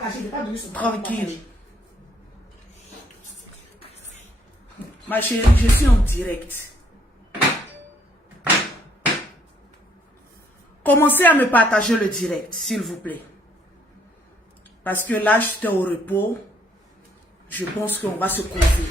partager, je vais pas donner son Tranquille. Ma chérie, je suis en direct. Commencez à me partager le direct, s'il vous plaît. Parce que là, j'étais au repos. Je pense qu'on va se confier.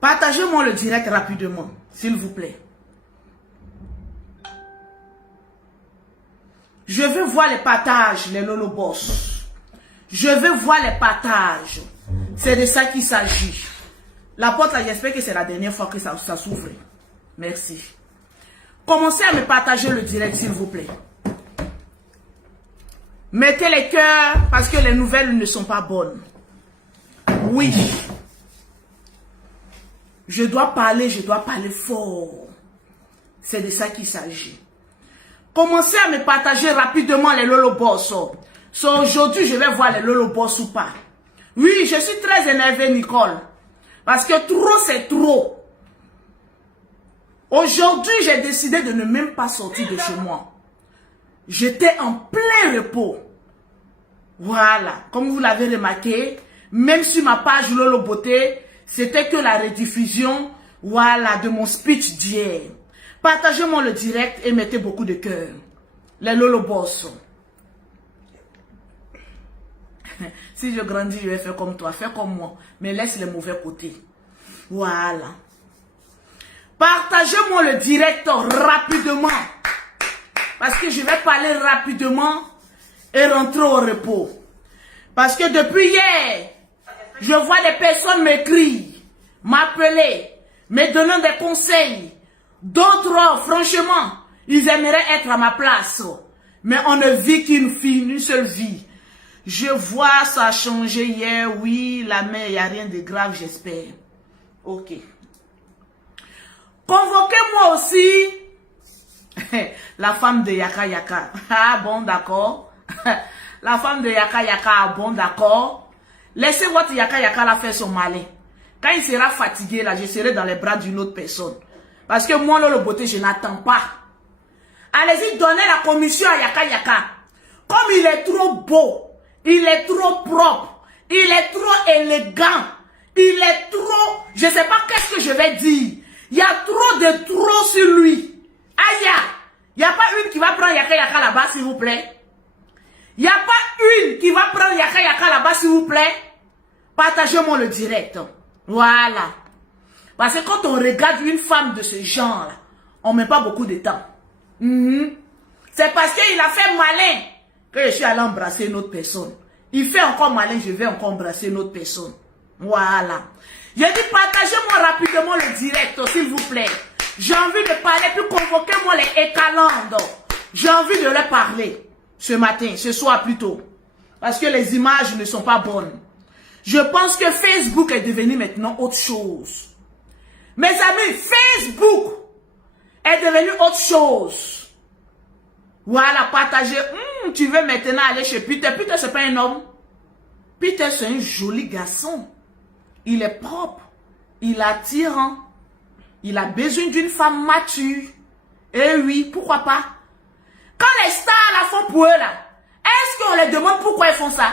Partagez-moi le direct rapidement, s'il vous plaît. Je veux voir les partages, les Lolo Boss. Je veux voir les partages. C'est de ça qu'il s'agit. La porte là, j'espère que c'est la dernière fois que ça s'ouvre. Merci. Commencez à me partager le direct, s'il vous plaît. Mettez les cœurs parce que les nouvelles ne sont pas bonnes. Oui. Je dois parler fort. C'est de ça qu'il s'agit. Commencez à me partager rapidement les Lolo Boss. So, aujourd'hui, je vais voir les Lolo Boss ou pas. Oui, je suis très énervée, Nicole. Parce que trop, c'est trop. Aujourd'hui, j'ai décidé de ne même pas sortir de chez moi. J'étais en plein repos. Voilà. Comme vous l'avez remarqué, même sur ma page Lolo Beauté, c'était que la rediffusion, voilà, de mon speech d'hier. Partagez-moi le direct et mettez beaucoup de cœur. Les Lolo Boss. Si je grandis, je vais faire comme toi. Fais comme moi. Mais laisse les mauvais côtés. Voilà. Partagez-moi le direct rapidement. Parce que je vais parler rapidement et rentrer au repos. Parce que depuis hier, je vois des personnes m'écrire, m'appeler, me donnant des conseils. D'autres, franchement, ils aimeraient être à ma place. Mais on ne vit une seule vie. Je vois ça a changé hier. Oui, la mère, il n'y a rien de grave, j'espère. Ok. Convoquez-moi aussi la femme de Yaka Yaka. Ah bon, d'accord. La femme de Yaka Yaka, ah bon, d'accord. Laissez votre Yaka Yaka la faire son malin. Quand il sera fatigué, là, je serai dans les bras d'une autre personne. Parce que moi, Lolo Beauté, je n'attends pas. Allez-y, donnez la commission à Yaka Yaka. Comme il est trop beau, il est trop propre, il est trop élégant, il est trop... Je ne sais pas qu'est-ce que je vais dire. Il y a trop de trop sur lui. Aïe, il n'y a pas une qui va prendre Yaka Yaka là-bas, s'il vous plaît. Il n'y a pas une qui va prendre Yaka Yaka là-bas, s'il vous plaît. Partagez-moi le direct. Voilà. Parce que quand on regarde une femme de ce genre-là, on ne met pas beaucoup de temps. C'est parce qu'il a fait malin que je suis allé embrasser une autre personne. Il fait encore malin, je vais encore embrasser une autre personne. Voilà. J'ai dit partagez-moi rapidement le direct, s'il vous plaît. J'ai envie de parler, puis convoquez-moi les écalandes. J'ai envie de leur parler ce matin, ce soir plutôt. Parce que les images ne sont pas bonnes. Je pense que Facebook est devenu maintenant autre chose. Mes amis, Facebook est devenu autre chose. Voilà, partagez. Tu veux maintenant aller chez Peter. Peter, c'est pas un homme. Peter, c'est un joli garçon. Il est propre. Il est attirant. Il a besoin d'une femme mature. Eh oui, pourquoi pas? Quand les stars la font pour eux là, est-ce qu'on les demande pourquoi ils font ça?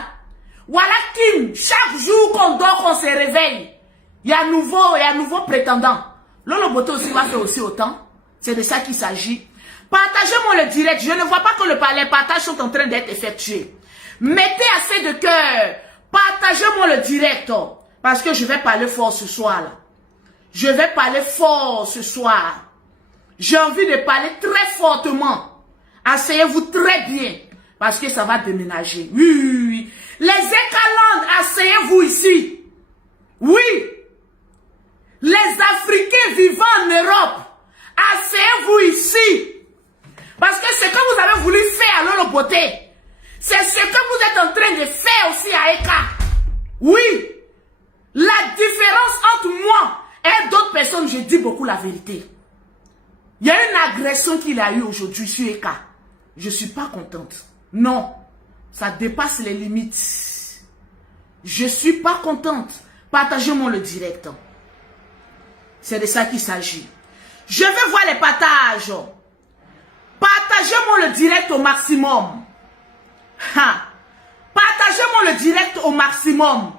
Voilà Kim, chaque jour qu'on dort, qu'on se réveille, il y a un nouveau prétendant. Lolo Beauté aussi va faire aussi autant. C'est de ça qu'il s'agit. Partagez-moi le direct. Je ne vois pas que les partages sont en train d'être effectués. Mettez assez de cœur. Partagez-moi le direct. Parce que je vais parler fort ce soir là. Je vais parler fort ce soir. J'ai envie de parler très fortement. Asseyez-vous très bien. Parce que ça va déménager. Oui, oui, oui. Les écalandes, asseyez-vous ici. Oui. Les Africains vivant en Europe, asseyez-vous ici. Parce que ce que vous avez voulu faire à Lolo Beauté, c'est ce que vous êtes en train de faire aussi à Eka. Oui. La différence entre moi et d'autres personnes, je dis beaucoup la vérité. Il y a une agression qu'il a eue aujourd'hui sur Eka. Je ne suis pas contente. Non. Ça dépasse les limites. Je ne suis pas contente. Partagez-moi le direct. C'est de ça qu'il s'agit. Je vais voir les partages. Partagez-moi le direct au maximum. Partagez-moi le direct au maximum.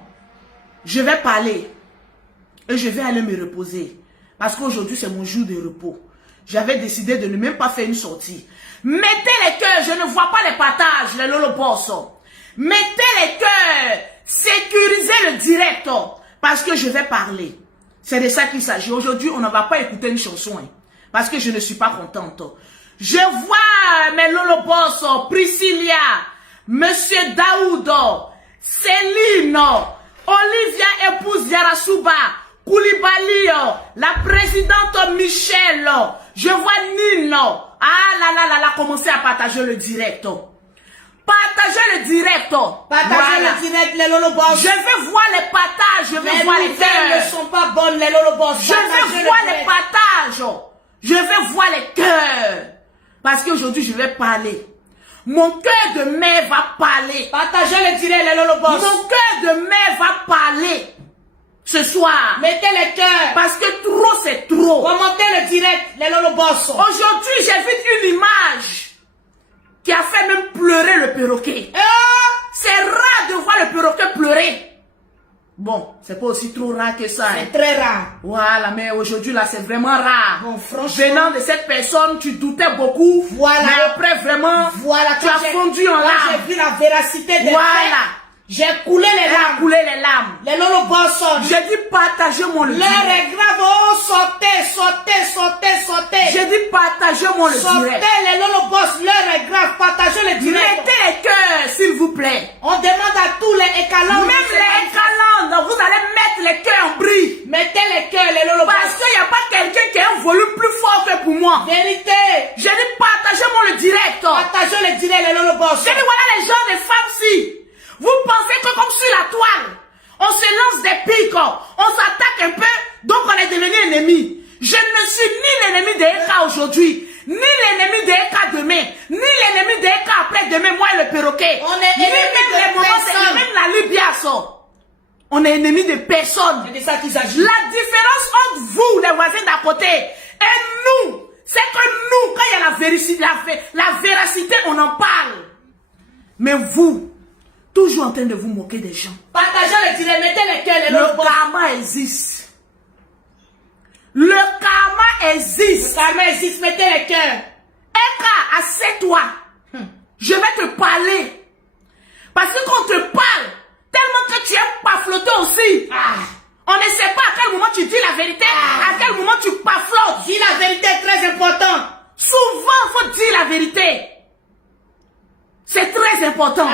Je vais parler. Et je vais aller me reposer. Parce qu'aujourd'hui, c'est mon jour de repos. J'avais décidé de ne même pas faire une sortie. Mettez les cœurs. Je ne vois pas les partages, les lolobos. Mettez les cœurs. Sécurisez le direct. Parce que je vais parler. C'est de ça qu'il s'agit. Aujourd'hui, on ne va pas écouter une chanson. Parce que je ne suis pas contente. Je vois mes lolobos, Priscilla, Monsieur Daoud, Céline, Olivia épouse Yarasuba, Koulibaly, la présidente Michel, je vois Nino. Ah là, commencez à partager le direct. Partagez le direct. Partagez le direct, les lolobos. Je vais voir les partages, je vais voir les cœurs. Ne sont pas bonnes, les lolobos. Je vais voir les partages. Je vais voir les cœurs. Parce qu'aujourd'hui, je vais parler. Mon cœur de mère va parler. Partagez le direct, les lolobos. Mon cœur de mère va parler. Ce soir. Mettez les cœurs. Parce que trop, c'est trop. Commentez le direct, les lolobos. Aujourd'hui, j'ai vu une image qui a fait même pleurer le perroquet. C'est rare de voir le perroquet pleurer. Bon, c'est pas aussi trop rare que ça. C'est très rare. Voilà, mais aujourd'hui, là, c'est vraiment rare. Bon, franchement. Venant de cette personne, tu doutais beaucoup. Voilà. Mais après, vraiment, voilà, tu as fondu en larmes. J'ai vu la véracité des Voilà. J'ai coulé les larmes. Coulé les larmes. Les lolobos. J'ai dit partagez mon le direct. L'heure est grave. Oh, sortez. J'ai dit partagez mon le direct. Sortez les lolobos. L'heure est grave. Partagez le direct. Mettez les cœurs, s'il vous plaît. On demande à tous les écalandes. Même les écalandes, vous allez mettre les cœurs en bris. Mettez les cœurs, les lolobos. Parce qu'il n'y a pas quelqu'un qui a un volume plus fort que pour moi. Vérité. J'ai dit partagez mon le direct. Partagez le direct, les lolobos. J'ai dit voilà les gens des femmes-ci. Vous pensez que comme sur la toile, on se lance des pics, on s'attaque un peu, donc on est devenu ennemi. Je ne suis ni l'ennemi de Eka aujourd'hui, ni l'ennemi de Eka demain, ni l'ennemi de Eka après-demain, moi et le perroquet. On est ennemi de personne. Même la Libye, on est ennemi de personne. C'est de ça qu'il s'agit. La différence entre vous, les voisins d'à côté, et nous, c'est que nous, quand il y a la véracité, on en parle. Mais vous, toujours en train de vous moquer des gens. Partagez le direct, mettez les cœurs, les lolobos. Le karma existe. Le karma existe. Le karma existe, mettez les cœurs. Eka, assieds-toi. Je vais te parler. Parce que quand on te parle, tellement que tu aimes pas flotter aussi. On ne sait pas à quel moment tu dis la vérité, à quel moment tu paflottes. Dis la vérité est très important. Souvent, il faut dire la vérité. C'est très important.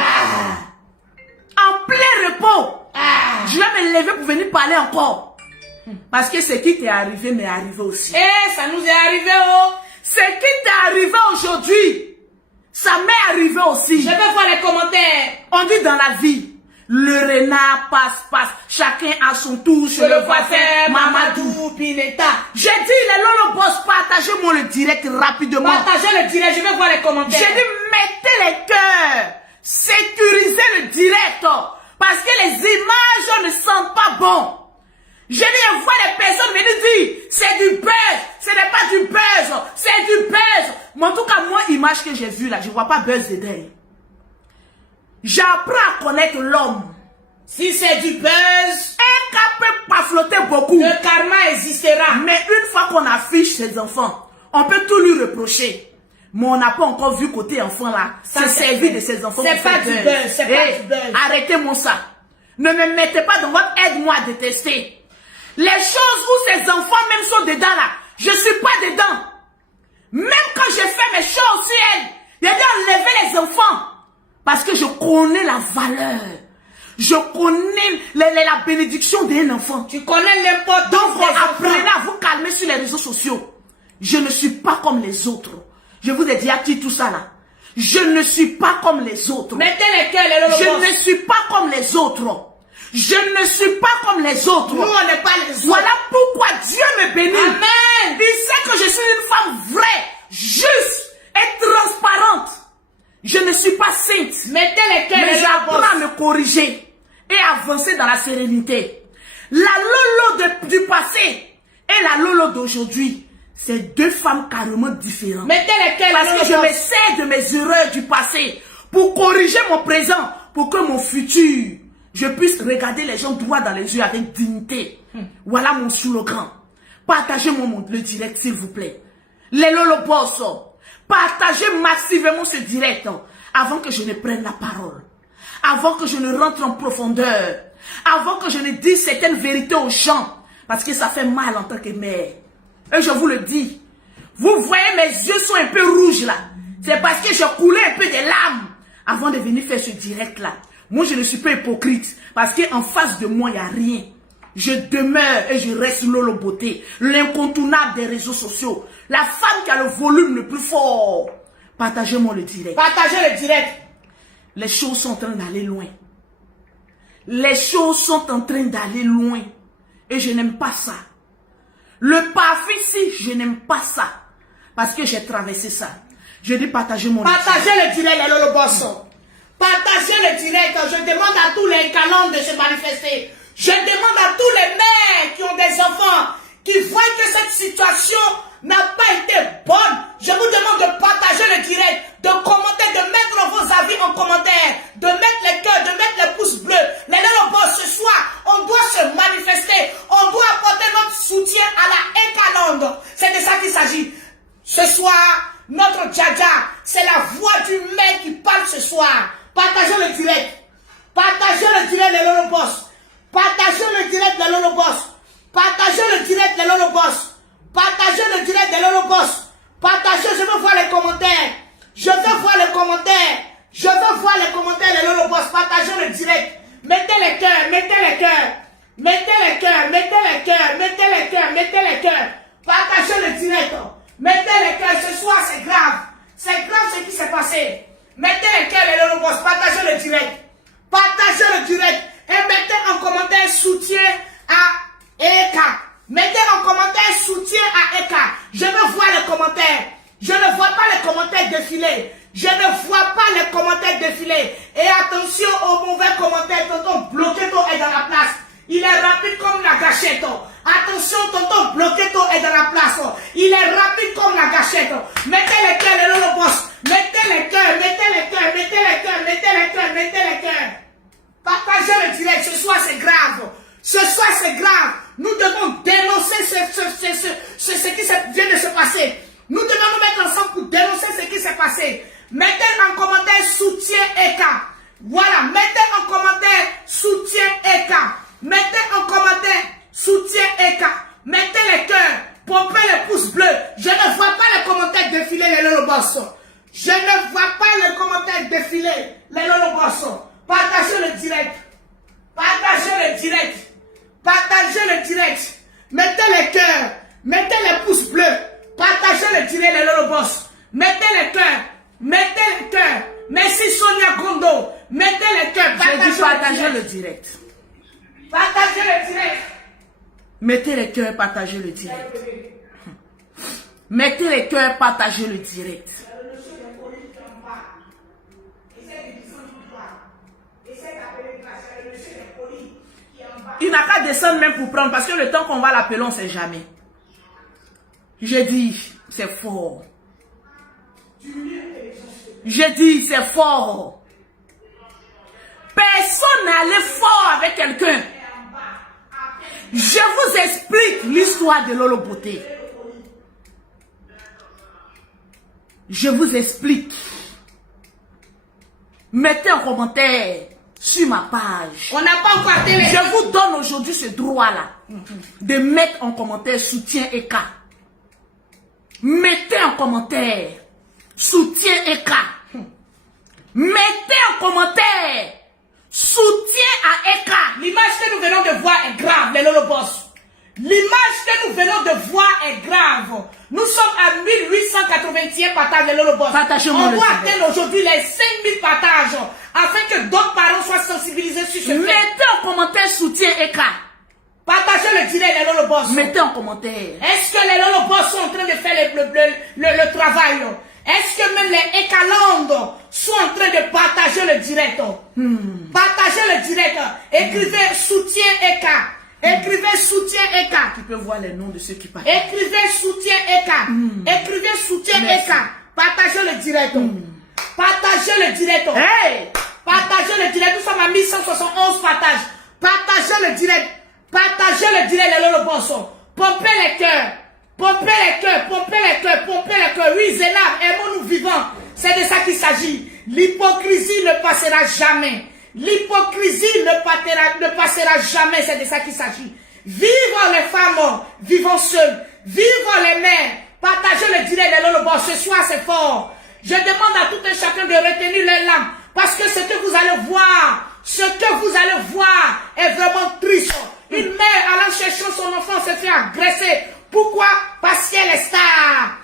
En plein repos, je vais me lever pour venir parler encore. Parce que ce qui t'est arrivé m'est arrivé aussi. Ça nous est arrivé, oh. Ce qui t'est arrivé aujourd'hui, ça m'est arrivé aussi. Je vais voir les commentaires. On dit dans la vie, le renard passe. Chacun a son tour sur le voisin Mamadou Pineta. J'ai dit les lolobos, partagez-moi le direct rapidement. Partagez le direct, je vais voir les commentaires. J'ai dit mettez les cœurs. Sécurisez le direct. Parce que les images ne sentent pas bon. J'ai dit, je vois les personnes venir dire, c'est du buzz, ce n'est pas du buzz, c'est du buzz. Mais en tout cas, moi, l'image que j'ai vue là, je ne vois pas buzz dedans. J'apprends à connaître l'homme. Si c'est du buzz, Eka peut pas flotter beaucoup. Le karma existera. Mais une fois qu'on affiche ses enfants, on peut tout lui reprocher. Mais on n'a pas encore vu côté enfant là. C'est servi de ses enfants. C'est pas du buzz, c'est pas du buzz. Arrêtez-moi ça. Ne me mettez pas dans votre aide-moi à détester. Les choses où ces enfants même sont dedans là, je suis pas dedans. Même quand je fais mes choses sur elles, il y a d'enlever les enfants. Parce que je connais la valeur. Je connais la bénédiction d'un enfant. Tu connais l'importance. Donc apprenez à vous calmer sur les réseaux sociaux. Je ne suis pas comme les autres. Je vous ai déjà dit tout ça là. Je ne suis pas comme les autres. Mettez les cœurs, les lolobos. Je ne suis pas comme les autres. Je ne suis pas comme les autres. Nous, on n'est pas les autres. Voilà pourquoi Dieu me bénit. Amen. Il sait que je suis une femme vraie, juste et transparente. Je ne suis pas sainte. Mettez les cœurs, mais les j'apprends lolobos. à me corriger et avancer dans la sérénité. La Lolo du passé et la Lolo d'aujourd'hui, c'est deux femmes carrément différentes. Mettez lesquelles Parce que je me sers de mes erreurs du passé pour corriger mon présent, pour que mon futur, je puisse regarder les gens droit dans les yeux avec dignité. Voilà mon slogan. Partagez-moi le direct, s'il vous plaît. Les Lolo Boss, partagez massivement ce direct avant que je ne prenne la parole, avant que je ne rentre en profondeur, avant que je ne dise certaines vérités aux gens, parce que ça fait mal en tant que mère. Et je vous le dis, vous voyez mes yeux sont un peu rouges là. C'est parce que je coulais un peu de larmes avant de venir faire ce direct là. Moi je ne suis pas hypocrite, parce qu'en face de moi il n'y a rien. Je demeure et je reste Lolo Beauté, l'incontournable des réseaux sociaux. La femme qui a le volume le plus fort. Partagez-moi le direct. Partagez le direct. Les choses sont en train d'aller loin. Les choses sont en train d'aller loin. Et je n'aime pas ça. Le parfum, si, je n'aime pas ça. Parce que j'ai traversé ça. Je dis partagez mon direct. Partagez le direct, les Lolo Boss. Partagez le direct. Je demande à tous les canons de se manifester. Je demande à tous les mères qui ont des enfants, qui voient que cette situation n'a pas été bonne. Je vous demande de partager le direct, de commenter, de mettre vos avis en commentaire, de mettre les cœurs, de mettre les pouces bleus. Les Lolo Boss, ce soir, on doit se manifester. On doit apporter notre soutien à la Ekalande. C'est de ça qu'il s'agit. Ce soir, notre Djaja, c'est la voix du mec qui parle ce soir. Partagez le direct. Partagez le direct, les Lolo Boss. Partagez le direct de Lolo Boss. Partagez le direct de Lolo Boss. Partagez le direct de Lolo Boss. Partagez, je veux voir les commentaires. Je veux voir les commentaires. Je veux voir les commentaires de Lolo Boss. Partagez le direct. Mettez les cœurs, mettez les cœurs. Mettez les cœurs, mettez les cœurs, mettez les cœurs, mettez les cœurs. Partagez le direct. Mettez les cœurs. Ce soir, c'est grave. C'est grave ce qui s'est passé. Mettez les cœurs, les Lolo Boss. Partagez le direct. Partagez le direct. Et mettez en commentaire soutien à Eka. Mettez en commentaire soutien à Eka. Je veux voir les commentaires. Je ne vois pas les commentaires défiler. Je ne vois pas les commentaires défiler. Et attention aux mauvais commentaires. Tonton Bloqueto est dans la place. Il est rapide comme la gâchette. Attention, tonton Bloqueto est dans la place. Il est rapide comme la gâchette. Mettez les cœurs, les Lolo Boss. Mettez les cœurs, mettez les cœurs, mettez les cœurs, mettez les cœurs, mettez les cœurs. Partagez le direct, ce soir c'est grave. Ce soir c'est grave. Nous devons dénoncer ce qui vient de se passer. Nous devons nous mettre ensemble pour dénoncer ce qui s'est passé. Mettez en commentaire soutien Eka. Voilà, mettez en commentaire soutien Eka. Mettez en commentaire soutien Eka. Mettez les cœurs, pompez les pouces bleus. Je ne vois pas les commentaires défiler, les Lolo Boss. Je ne vois pas les commentaires défiler, les Lolo Boss. Partagez le direct. Partagez le direct. Partagez le direct. Mettez les cœurs. Mettez les pouces bleus. Partagez le direct, les Lolo Boss. Mettez les cœurs. Mettez les cœurs. Merci Sonia Gondo. Mettez les cœurs. Partagez le direct. Partagez le direct. Mettez les cœurs, partagez le direct. Mettez les cœurs, partagez le direct. Il n'a qu'à descendre même pour prendre, parce que le temps qu'on va l'appeler, on ne sait jamais. J'ai dit, c'est fort. J'ai dit, c'est fort. Personne n'est allé fort avec quelqu'un. Je vous explique l'histoire de Lolo Beauté. Je vous explique. Mettez en commentaire sur ma page. On n'a pas encore télé. Je vous donne aujourd'hui ce droit-là de mettre en commentaire soutien Eka. Mettez en commentaire soutien Eka. Mettez en commentaire soutien à Eka. L'image que nous venons de voir est grave, les Lolo Boss. L'image que nous venons de voir est grave. Nous sommes à 1881 partages, les Lolo Boss. On doit atteindre aujourd'hui les 5000 partages afin que d'autres parents soient sensibilisés sur ce fait. Mettez en commentaire soutien Eka. Partagez le direct, les Lolo Boss. Mettez en commentaire. Est-ce que les Lolo Boss sont en train de faire le travail? Est-ce que même les Ekaland sont en train de partager le direct? Partagez le direct. Écrivez soutien Eka. Écrivez soutien Eka. Tu peux voir les noms de ceux qui parlent. Écrivez soutien Eka. Écrivez soutien Eka. Partagez le direct. Partagez le direct. Hey! Partagez le direct. Nous sommes à 1171 partages. Partagez le direct. Partagez le direct, les Lolo Bonson. Pompez les cœurs. Pompez les cœurs. Pompez les cœurs. Pompez les cœurs. Oui, Zénab, aimons-nous vivants. C'est de ça qu'il s'agit. L'hypocrisie ne passera jamais. L'hypocrisie ne passera jamais. C'est de ça qu'il s'agit. Vivons les femmes. Vivons seuls. Vivons les mères. Partagez le direct, les Lolo Bonson. Ce soir, c'est fort. Je demande à tout un chacun de retenir les larmes. Parce que ce que vous allez voir, est vraiment triste. Une mère allant chercher son enfant se fait agresser. Pourquoi? Parce qu'elle est star.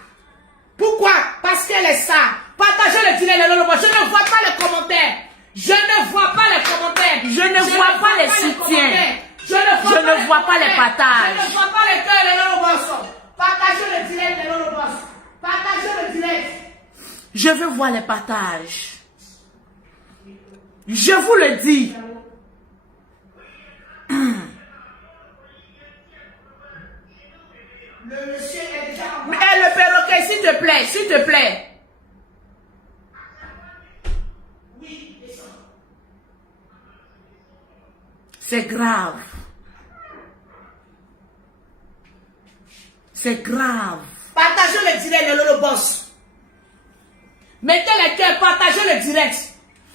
Pourquoi? Parce qu'elle est star. Partagez le direct, les Lolo. Je ne vois pas les commentaires. Je ne vois pas les commentaires. Je ne vois pas les soutiens. Je ne vois pas les partages. Je ne vois pas les cœurs, les Lolo. Partagez le direct, les Lolo. Partagez le direct. Je veux voir les partages. Je vous le dis. Le monsieur est déjà en bas. Mais le perroquet, s'il te plaît, s'il te plaît. Oui, descends. C'est grave. C'est grave. Partagez le direct, les Lolo Boss. Mettez les cœurs, partagez le direct.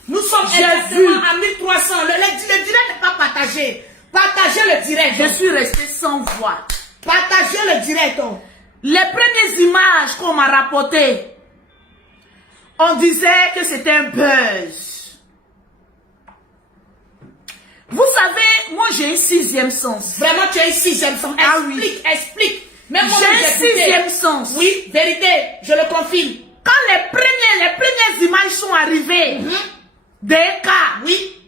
Nous sommes exactement à 1300. Le direct n'est pas partagé. Partagez le direct. Je suis resté sans voix. Partagez le direct. Les premières images qu'on m'a rapportées, on disait que c'était un buzz. Vous savez, moi j'ai un sixième sens. Vraiment, tu as un sixième sens. Ah Explique, oui. explique. Même moi, J'ai un sixième sens. Oui, vérité, je le confirme. Quand les premières images sont arrivées, des cas, Oui.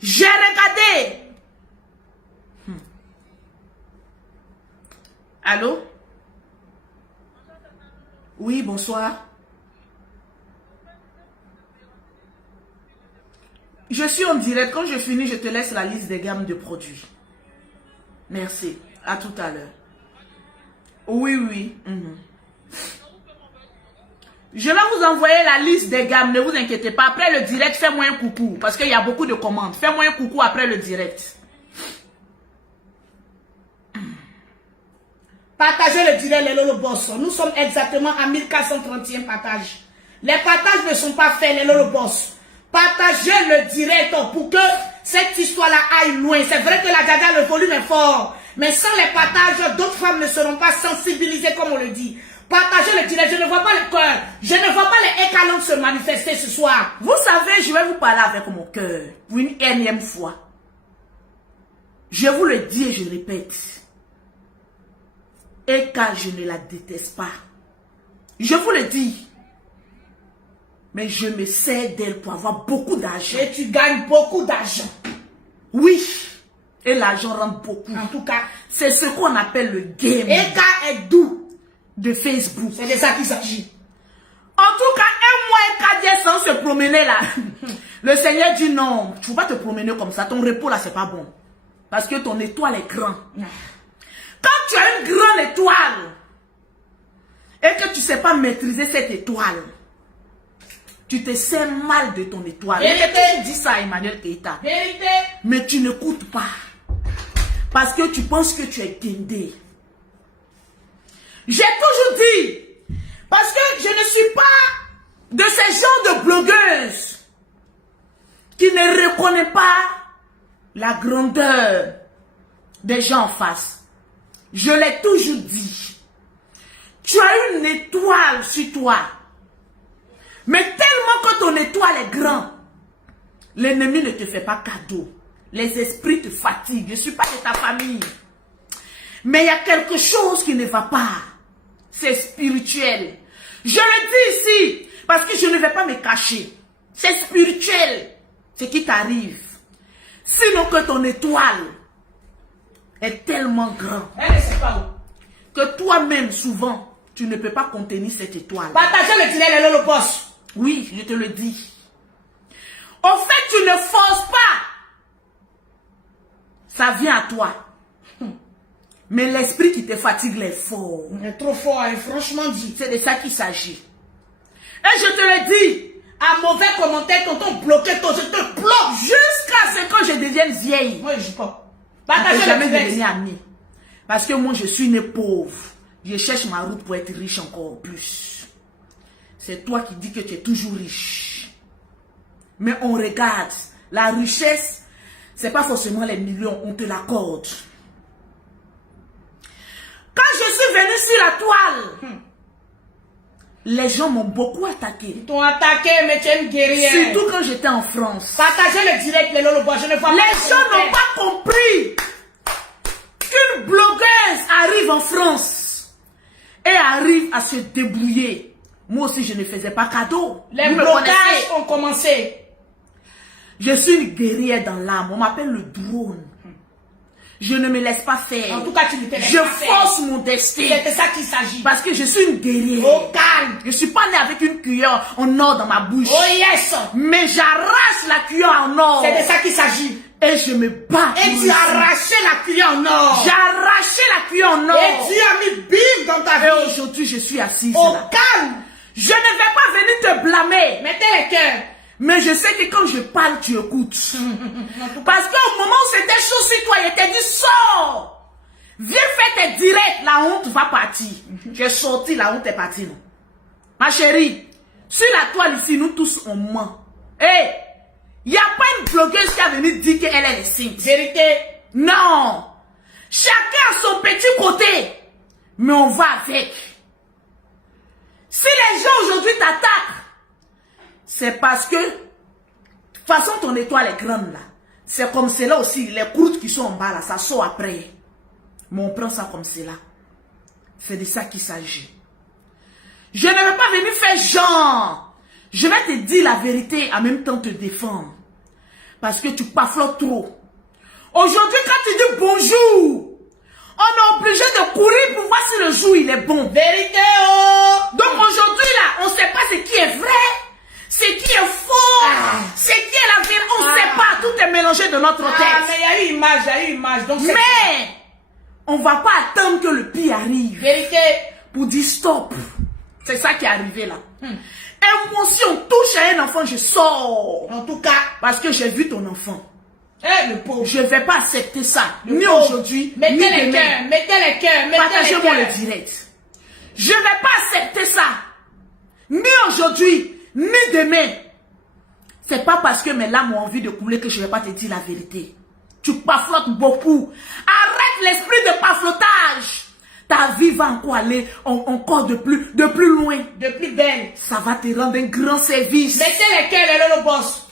j'ai regardé. Allô? Oui, bonsoir. Je suis en direct. Quand je finis, je te laisse la liste des gammes de produits. Merci. À tout à l'heure. Oui, oui. Je vais vous envoyer la liste des gammes. Ne vous inquiétez pas. Après le direct, fais-moi un coucou. Parce qu'il y a beaucoup de commandes. Fais-moi un coucou après le direct. Partagez le direct, les Lolo Boss. Nous sommes exactement à 1431 partages. Les partages ne sont pas faits, les Lolo Boss. Partagez le direct pour que cette histoire-là aille loin. C'est vrai que la Dada, le volume est fort. Mais sans les partages, d'autres femmes ne seront pas sensibilisées comme on le dit. Partagez le direct. Je ne vois pas le cœur. Je ne vois pas les écalons se manifester ce soir. Vous savez, je vais vous parler avec mon cœur. Pour une énième fois. Je vous le dis et je répète. Et car je ne la déteste pas. Je vous le dis. Mais je me sers d'elle pour avoir beaucoup d'argent. Et tu gagnes beaucoup d'argent. Oui. Et l'argent rentre beaucoup. En tout cas, c'est ce qu'on appelle le game. Eka est doux de Facebook. C'est de ça qu'il s'agit. En tout cas, un mois et 4 sans se promener là. Le Seigneur dit non, tu ne vas pas te promener comme ça. Ton repos là, c'est pas bon. Parce que ton étoile est grande. Quand tu as une grande étoile et que tu ne sais pas maîtriser cette étoile, tu te sers mal de ton étoile. Tu dis ça à Emmanuel Keita. Vérité. Mais tu n'écoutes pas. Parce que tu penses que tu es guindé. J'ai toujours dit, parce que je ne suis pas de ces genres de blogueuses qui ne reconnaissent pas la grandeur des gens en face. Je l'ai toujours dit. Tu as une étoile sur toi. Mais tellement que ton étoile est grande, l'ennemi ne te fait pas cadeau. Les esprits te fatiguent. Je ne suis pas de ta famille. Mais il y a quelque chose qui ne va pas. C'est spirituel. Je le dis ici, parce que je ne vais pas me cacher. C'est spirituel, ce qui t'arrive. Sinon que ton étoile est tellement grande que toi-même, souvent, tu ne peux pas contenir cette étoile. Partagez le direct, les Lolo Boss. Oui, je te le dis. En fait, tu ne forces pas. ça vient à toi. Mais l'esprit qui te fatigue les fort. Il est trop fort, hein, franchement dit. C'est de ça qu'il s'agit. Et je te le dis, Un mauvais commentaire, tonton bloqué, je te bloque. jusqu'à ce que je devienne vieille. Moi, je joue pas. Je ne Partagez peux jamais le direct. devenir amie. Parce que moi, je suis une pauvre. Je cherche ma route pour être riche encore plus. C'est toi qui dis que tu es toujours riche. Mais on regarde. La richesse, c'est pas forcément les millions. On te l'accorde. Quand je suis venue sur la toile, les gens m'ont beaucoup attaqué. Ils t'ont attaqué, mais tu es une guerrière. Surtout quand j'étais en France. Partagez le direct, les lolo bois. Je ne vois pas. Les gens n'ont pas compris qu'une blogueuse arrive en France et arrive à se débrouiller. Moi aussi, je ne faisais pas cadeau. Les Vous me blocages connaissez. ont commencé. Je suis une guerrière dans l'âme. On m'appelle le drone. Je ne me laisse pas faire. En tout cas, tu ne te laisses Je pas faire. force mon destin. C'est de ça qu'il s'agit. Parce que je suis une guerrière. Au calme. Je ne suis pas née avec une cuillère en or dans ma bouche. Oh yes. Mais j'arrache la cuillère en or. C'est de ça qu'il s'agit. Et je me bats. Et tu as arraché la cuillère en or. J'ai arraché la cuillère en or. Et tu as mis bim dans ta Et vie. aujourd'hui, je suis assise Au là. calme. Je ne vais pas venir te blâmer. Mettez les cœurs. Mais je sais que quand je parle, tu écoutes. Parce qu'au moment où c'était chaud sur toi, il t'a dit sors. Viens faire tes directs, la honte va partir. J'ai sorti, la honte est partie. Non? Ma chérie, sur la toile ici, nous tous on ment. Hé, il n'y a pas une blogueuse qui a venu dire qu'elle est les signes. Vérité. Non. Chacun a son petit côté. Mais on va avec. Si les gens aujourd'hui t'attaquent, c'est parce que, de toute façon, ton étoile est grande là. C'est comme cela aussi, les croûtes qui sont en bas là, ça sort après. Mais on prend ça comme cela. C'est de ça qu'il s'agit. Je ne vais pas venir faire genre. Je vais te dire la vérité, en même temps te défendre. Parce que tu paflottes trop. Aujourd'hui, quand tu dis bonjour, on est obligé de courir pour voir si le jour il est bon. Vérité, oh. Donc aujourd'hui là, on ne sait pas ce qui est vrai, ce qui est faux, ce qui est la vérité. On ne sait pas, tout est mélangé de notre Ah, tête. mais il y a eu image, il y a eu image. Donc c'est Mais on ne va pas attendre que le pire arrive vérité. pour dire stop. C'est ça qui est arrivé là. Et moi, si on touche à un enfant, je sors. En tout cas, Parce que j'ai vu ton enfant. le pauvre. Je ne vais pas accepter ça. Le Ni pauvre. aujourd'hui, ni Mettez les demain. cœurs, mettez les cœurs, mettez les Partagez-moi le cœurs. direct. Je ne vais pas accepter ça. Ni aujourd'hui, ni demain. C'est pas parce que mes larmes ont envie de couler que je ne vais pas te dire la vérité. Tu paflottes beaucoup. Arrête l'esprit de paflotage. Ta vie va encore aller encore de plus loin. De plus belle. Ça va te rendre un grand service. Mettez les cœurs, les lolo boss.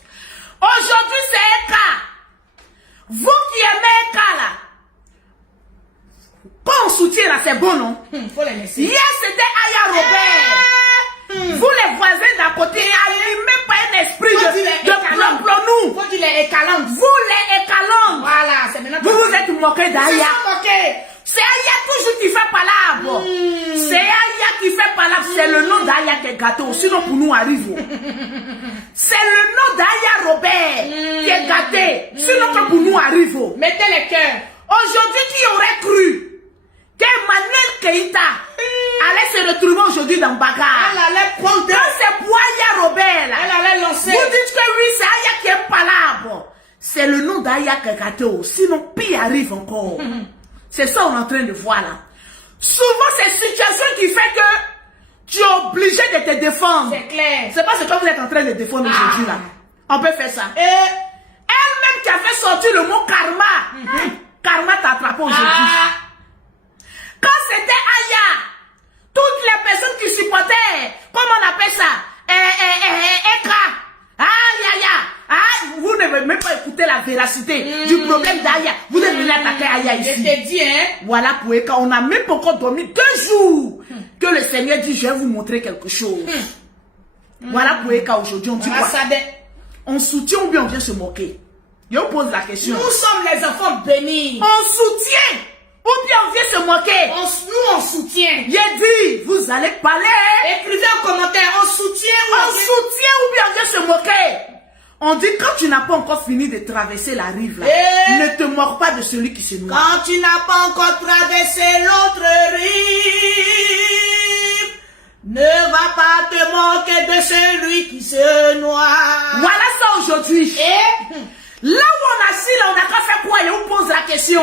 Aujourd'hui, c'est un cas. Vous qui aimez un cas là. Quand on soutient là, c'est bon, non? Faut les laisser. Hier, c'était Aya Robert. Vous, les voisins d'à côté, n'allumez pas un esprit Faut dire les de écalantes. plomb-nous. Faut dire les écalantes. Vous, les écalantes. Voilà, c'est maintenant. Vous vous êtes moqués d'Aya. moqué. C'est Aya toujours qui fait palabre. C'est Aya qui fait palabre. C'est le nom d'Aya qui est gâté. Sinon, pour nous, arrive. C'est le nom d'Aya Robert qui est gâté. Sinon, que pour nous, arrive. Mettez les cœurs. Aujourd'hui, qui aurait cru qu'Emmanuel Keïta allait se retrouver aujourd'hui dans Bagarre? Elle allait prendre. Quand c'est pour Aya Robert là, Elle allait lancer. vous dites que oui, c'est Aya qui est palabre. C'est le nom d'Aya qui est gâté. Sinon, pire arrive encore. C'est ça qu'on est en train de voir là. Souvent, c'est cette situation qui fait que tu es obligé de te défendre. C'est clair. C'est pas ce que vous êtes en train de défendre aujourd'hui là. On peut faire ça. Et Elle-même qui a fait sortir le mot karma. Karma t'a attrapé aujourd'hui. Quand c'était Aya, toutes les personnes qui supportaient, comment on appelle ça? Eka. Vous ne devez même pas écouter la véracité du problème d'Aya. Vous devez venir attaquer Aya je ici. t'ai dit, hein. Voilà pour Eka. On n'a même pas encore dormi 2 jours que le Seigneur dit, je vais vous montrer quelque chose. Voilà pour Eka aujourd'hui. On dit quoi? On soutient ou bien on vient se moquer? Je vous pose la question. Nous sommes les enfants bénis. On soutient ou bien on vient se moquer? Nous, on soutient. J'ai dit, vous allez parler. Écrivez en commentaire, on soutient ou On soutient ou bien on vient se moquer? On dit quand tu n'as pas encore fini de traverser la rive là, ne te mords pas de celui qui se noie. Quand tu n'as pas encore traversé l'autre rive, ne va pas te moquer de celui qui se noie. Voilà ça aujourd'hui. Là où on a assis là, on n'a qu'à faire quoi? Et on pose la question.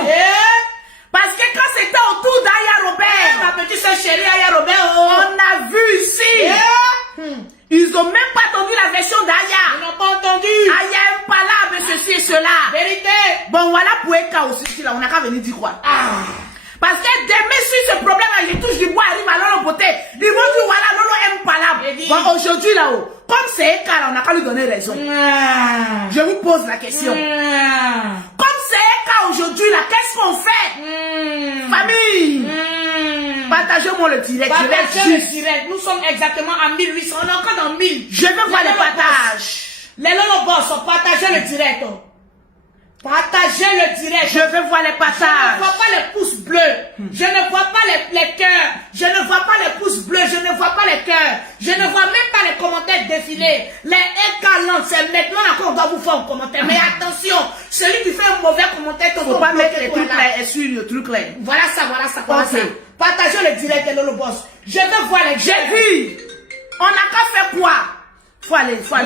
Parce que quand c'était autour d'Aya Robert, ma petite soeur chérie Aya Robert, on a vu ici. Ils n'ont même pas entendu la version d'Aya. Ils n'ont pas entendu. Aya impalable, ceci et cela. Vérité. Bon, voilà pour Eka aussi, là, on n'a qu'à venir dire quoi. Parce que demain, si ce problème-là, je touche du bois, arrive à Lolo Beauté, ils vont dire voilà, Lolo impalable. Bon, aujourd'hui, là-haut, comme c'est Eka, là, on n'a qu'à lui donner raison. Je vous pose la question. Comme c'est Eka aujourd'hui, là, qu'est-ce qu'on fait? Famille. Partagez-moi le direct. Partagez le direct. Nous sommes exactement à 1800. On est encore dans 1000. Je veux voir les partages. Les Lolo Boss, partagez le direct. Partagez le direct. Je veux voir les partages. Je ne vois pas les pouces bleus. Je ne vois pas les cœurs. Je ne vois pas les pouces bleus. Je ne vois pas les cœurs. Je ne vois même pas les commentaires défiler. Les écalantes, c'est maintenant qu'on doit vous faire un commentaire. Mais attention, celui qui fait un mauvais commentaire, il ne faut pas mettre les trucs là et suivre le truc là. Voilà ça, voilà ça, voilà ça. Partagez le direct de Lolo Boss. Je veux voir les J'ai vu. On n'a qu'à faire quoi? Faut aller. Répondez.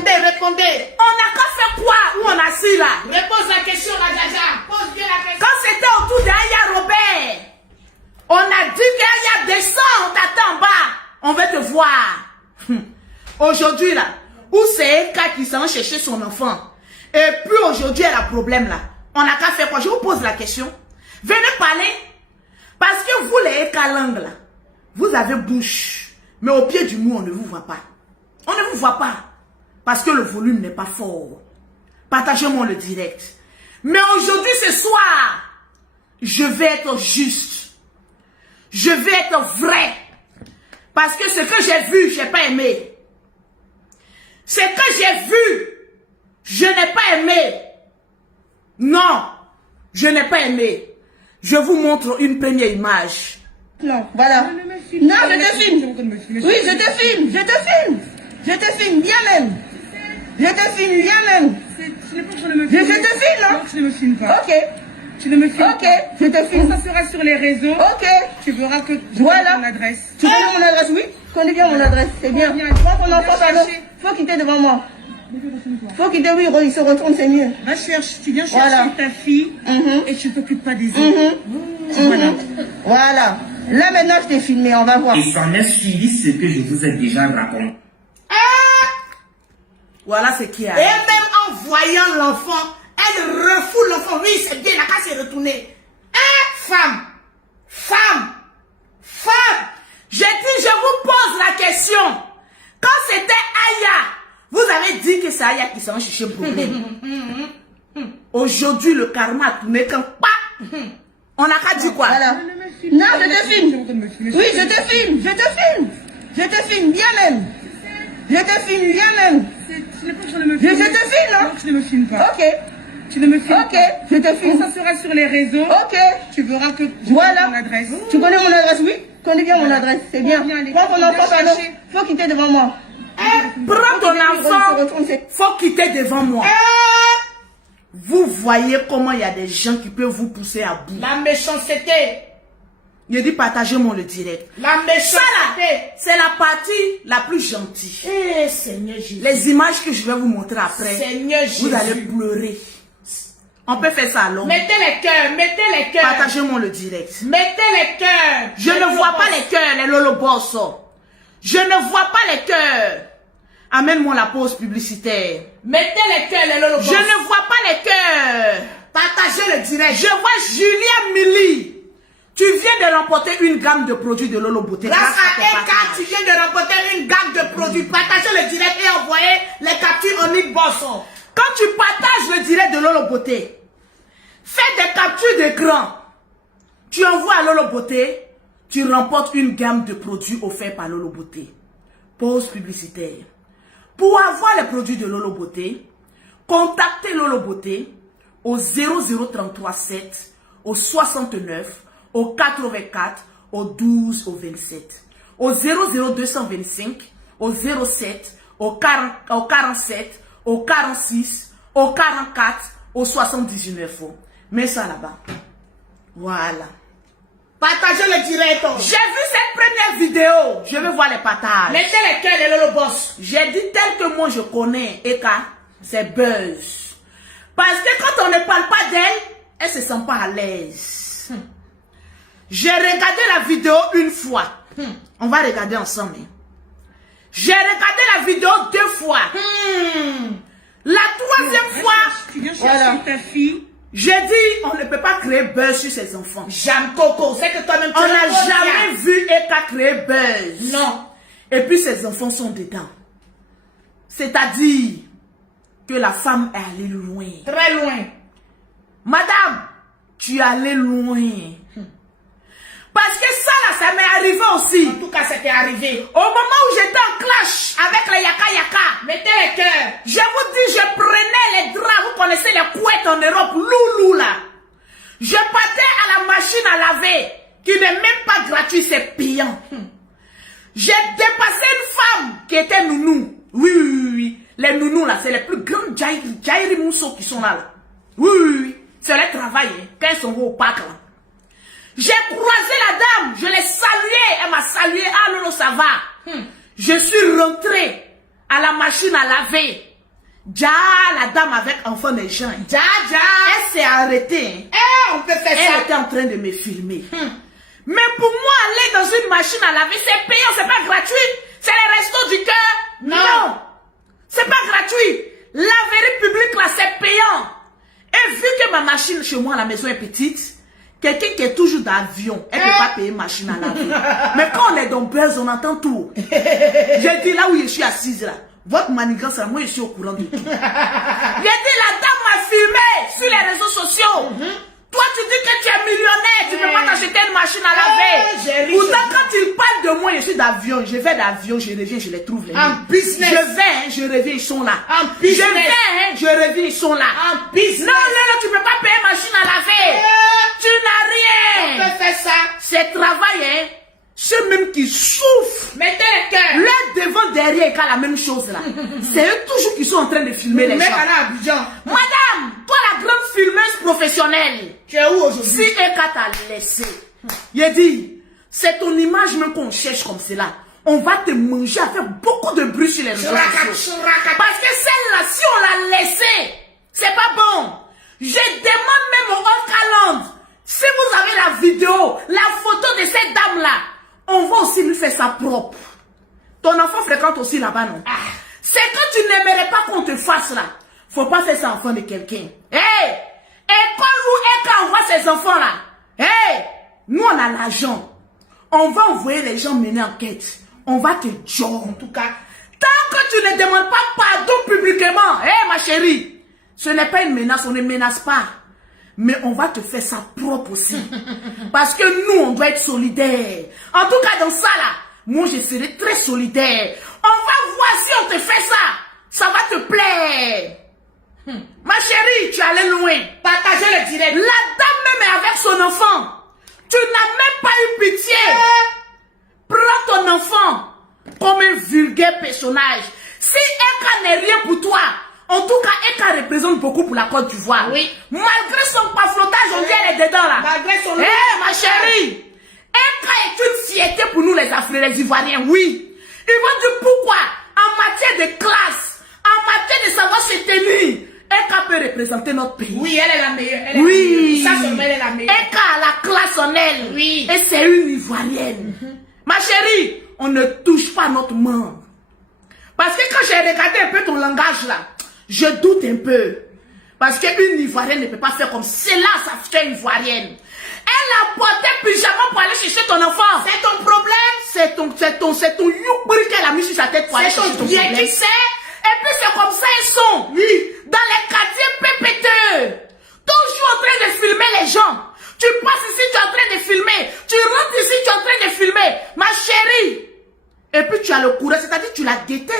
On n'a qu'à faire quoi? Où on a assis là? Repose la question, la Jaja. Pose bien la question. Quand c'était autour d'Aya Robert, on a dit qu'Aya descend, on t'attend en bas. On veut te voir. Aujourd'hui là, où c'est Eka qui s'en chercher son enfant? Et puis aujourd'hui, elle a problème là. On n'a qu'à faire quoi? Je vous pose la question. Venez parler. Parce que vous, les Eka langues là, vous avez bouche. Mais au pied du mur, on ne vous voit pas. On ne vous voit pas. Parce que le volume n'est pas fort. Partagez-moi le direct. Mais aujourd'hui, ce soir, je vais être juste. Je vais être vrai. Parce que ce que j'ai vu, je n'ai pas aimé. Ce que j'ai vu, je n'ai pas aimé. Non, je n'ai pas aimé. Je vous montre une première image. Non, voilà. Non, je te filme. Oui, je te filme. Je te filme. Je te filme bien même. Je te filme bien même. Ce n'est pas que je ne me Je filme. te filme, non? Non, tu ne me filmes pas. Ok. Tu ne me filmes Ok, pas. je te Quand filme. ça sera sur les réseaux, Ok. tu verras que je Voilà. donne ton adresse. Tu connais mon adresse, oui? Tu connais bien mon adresse, c'est bien. Bien. Prends ton enfant, Viens alors. chercher. Faut quitter devant moi. Retourne-toi. Faut quitter, oui, il se retourne, c'est mieux. Va chercher, tu viens chercher Voilà. ta fille et tu ne t'occupes pas des autres. Voilà. Voilà. Là, maintenant, je t'ai filmé, on va voir. Et s'en est suivi ce que je vous ai déjà raconté. Voilà ce qui Et arrive. même en voyant l'enfant, elle refoule l'enfant. Oui, c'est bien, la qu'à se retourner. Femme. J'ai dit, je vous pose la question. Quand c'était Aya, vous avez dit que c'est Aya qui s'en cherchait problème. Aujourd'hui, le karma a tourné quand pas. On n'a qu'à dire quoi? Voilà. Ne me filme Non, pas. je te filme. Je me filme. Oui, je te filme. Je te filme. Je te filme bien même. Je te filme bien même. Ce n'est pas que je ne me Je filme. te filme, non? Non, tu ne me filmes pas. Ok. Tu ne me filmes Ok. pas. Je te Quand filme. ça sera sur les réseaux, Ok. tu verras que je Voilà. donne ton adresse. Tu connais mon adresse, oui? Tu connais bien mon adresse, c'est bien. Viens, allez, Prends ton viens enfant, alors. chercher. Faut quitter devant moi. Prends ton Il se enfant, retourne, c'est- faut quitter devant moi. Vous voyez comment il y a des gens qui peuvent vous pousser à bout. La méchanceté. Je dis partagez-moi le direct. La Ça là, méchanceté. c'est la partie la plus gentille. Eh, Seigneur Jésus. Les images que je vais vous montrer après, Seigneur Jésus. vous allez pleurer. On peut faire ça alors. Mettez les cœurs, mettez les cœurs. Partagez-moi le direct. Mettez les cœurs. Je ne vois pas les cœurs, les lolobos. Je ne vois pas les cœurs. Amène-moi la pause publicitaire. Mettez les cœurs, les lolobos. Je ne vois pas les cœurs. Partagez le direct. Je vois Julien Milly. Tu viens de remporter une gamme de produits de Lolo Beauté. Grâce à ton Eka, partage. tu viens de remporter une gamme de produits. Partagez le direct et envoyez les captures en inbox. Quand tu partages le direct de Lolo Beauté, fais des captures d'écran. Tu envoies à Lolo Beauté, tu remportes une gamme de produits offerts par Lolo Beauté. Pause publicitaire. Pour avoir les produits de Lolo Beauté, contactez Lolo Beauté au 00337, au 69, au 84, au 12, au 27. Au 00225, au 07, au 47, au 46, au 44, au 79. Mets ça là-bas. Voilà. Partagez le direct. J'ai vu cette première vidéo. Je veux voir les partages. Mettez lesquels et le boss. J'ai dit tel que moi je connais Eka, c'est buzz. Parce que quand on ne parle pas d'elle, elle se sent pas à l'aise. J'ai regardé la vidéo une fois. On va regarder ensemble. J'ai regardé la vidéo 2 fois. La 3e fois, Tu viens chercher ta fille. j'ai dit on ne peut pas créer buzz sur ses enfants. J'aime Coco. C'est que toi-même tu On le n'a connais. jamais vu Eka créer buzz. Non. Et puis ses enfants sont dedans. C'est-à-dire que la femme est allée loin. Très loin. Madame, tu es allée loin. Parce que ça là, ça m'est arrivé aussi. En tout cas, c'était arrivé. Au moment où j'étais en clash avec les Yaka Yaka, Mettez les cœurs. je vous dis, je prenais les draps, vous connaissez les couettes en Europe, loulou là. Je partais à la machine à laver, qui n'est même pas gratuit, c'est payant. J'ai dépassé une femme qui était nounou. Oui. Les nounous là, c'est les plus grandes Jairi Mousso qui sont là. Oui. C'est les travail, hein, quand ils sont au parc là. J'ai croisé la dame, je l'ai saluée, elle m'a salué, ah non, ça va. Je suis rentré à la machine à laver. Ja, la dame avec enfant des gens. Ja. Elle s'est arrêtée. On peut faire Elle ça. était en train de me filmer. Mais pour moi, aller dans une machine à laver, c'est payant, c'est pas gratuit. C'est les restos du cœur. Non. C'est pas gratuit. Laverie publique là, c'est payant. Et vu que ma machine chez moi à la maison est petite, quelqu'un qui est toujours d'avion, elle ne peut pas payer machine à laver. Mais quand on est dans Buzz, on entend tout. J'ai dit là où je suis assise là, votre manigance là, moi je suis au courant de tout. J'ai dit la dame m'a filmé sur les réseaux sociaux. Toi tu dis que tu es millionnaire, tu ne peux pas t'acheter une machine à laver. Pourtant quand ils parlent de moi, je suis d'avion, je vais d'avion, je reviens, je les trouve. En business. Je vais, je reviens, ils sont là. En business. Je vais, je reviens, ils sont là. En business. Non, tu ne peux pas payer machine à laver. Tu n'as On rien. peut faire ça. C'est travail, hein. Ceux même qui souffrent. Mettez les cœurs. Là, devant, derrière, il y a la même chose là. C'est eux toujours qui sont en train de filmer les Mais gens. à Abidjan. Madame, toi la grande filmeuse professionnelle, Tu es où aujourd'hui? si Eka t'a laissé, il dit, c'est ton image même qu'on cherche comme cela. On va te manger avec beaucoup de bruit sur les réseaux sociaux. Parce que celle-là, si on l'a laissée, c'est pas bon. Je demande même au Oscar, si vous avez la vidéo, la photo de cette dame-là, on va aussi lui faire sa propre. Ton enfant fréquente aussi là-bas, non? C'est que tu n'aimerais pas qu'on te fasse là. Faut pas faire ça enfant de quelqu'un. Hey! École où Eka envoie ses enfants là. Hey! Nous on a l'argent. On va envoyer les gens mener enquête. On va te joindre. En tout cas, Tant que tu ne demandes pas pardon publiquement, ma chérie, ce n'est pas une menace, on ne menace pas. Mais on va te faire ça propre aussi. Parce que nous, on doit être solidaires. En tout cas, dans ça là, moi je serai très solidaire. On va voir si on te fait ça. Ça va te plaire. Ma chérie, tu es allée loin. partagez le direct. La dame même est avec son enfant. Tu n'as même pas eu pitié. Prends ton enfant comme un vulgaire personnage. Si Eka n'est rien pour toi, en tout cas, Eka représente beaucoup pour la Côte d'Ivoire. Oui. Malgré son paflotage, on dit elle est dedans là. Malgré son Ma chérie, Eka est une fierté pour nous les Africains, les Ivoiriens, oui. Ils vont dire pourquoi, en matière de classe, en matière de savoir se tenir, Eka peut représenter notre pays. Oui, elle est la meilleure. Elle est Oui. la meilleure. Ça, seulement, elle est la meilleure. Eka a la classe en elle. Oui. Et c'est une Ivoirienne. Ma chérie, on ne touche pas notre membre. Parce que quand j'ai regardé un peu ton langage là, je doute un peu. Parce qu'une Ivoirienne ne peut pas faire comme cela, sa fille ivoirienne. Elle a porté pyjama pour aller chercher ton enfant. C'est ton problème. C'est ton youbri qu'elle a mis sur sa tête pour aller C'est chercher ton ton bien problème. qui sait. Et puis c'est comme ça ils sont. Oui. Dans les quartiers pépéteux. Toujours en train de filmer les gens. Tu passes ici, tu es en train de filmer. Tu rentres ici, tu es en train de filmer. Ma chérie. Et puis tu as le courage, c'est-à-dire tu l'as guetté.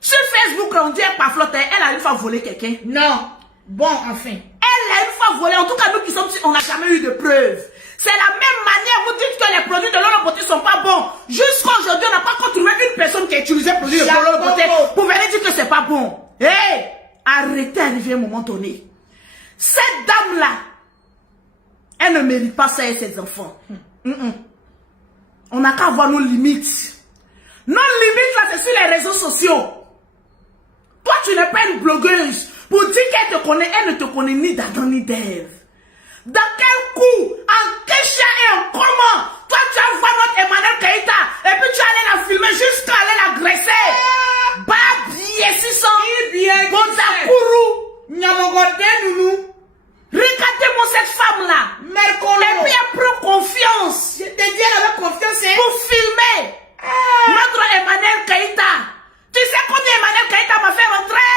Sur Facebook, on dit elle flotte, elle a une fois volé quelqu'un. Non. Bon, enfin. Elle a une fois volé. En tout cas, nous qui sommes ici, on n'a jamais eu de preuves. C'est la même manière, vous dites que les produits de Lolo Beauté sont pas bons. Jusqu'à aujourd'hui, on n'a pas encore trouvé une personne qui a utilisé les produits de Lolo Beauté pour venir dire que c'est pas bon. Hé, arrêtez, arriver un moment donné. Cette dame-là, elle ne mérite pas ça et ses enfants. On n'a qu'à avoir nos limites. Nos limites, là, c'est sur les réseaux sociaux. Toi, tu n'es pas une blogueuse. Pour dire qu'elle te connaît, elle ne te connaît ni d'Adam ni d'Ève. Dans quel coup, en quel chien et en comment, toi, tu as vu notre Emmanuel Keïta et puis tu allais la filmer jusqu'à aller l'agresser. Bah, bien, 600. Bondakourou. Nyamogode Nounou. Regardez-moi cette femme-là. Mercolo. Et puis elle prend confiance. Je te dis, elle avait confiance. Pour filmer notre Emmanuel Keïta. Tu sais combien Emmanuel Keïta m'a fait rentrer?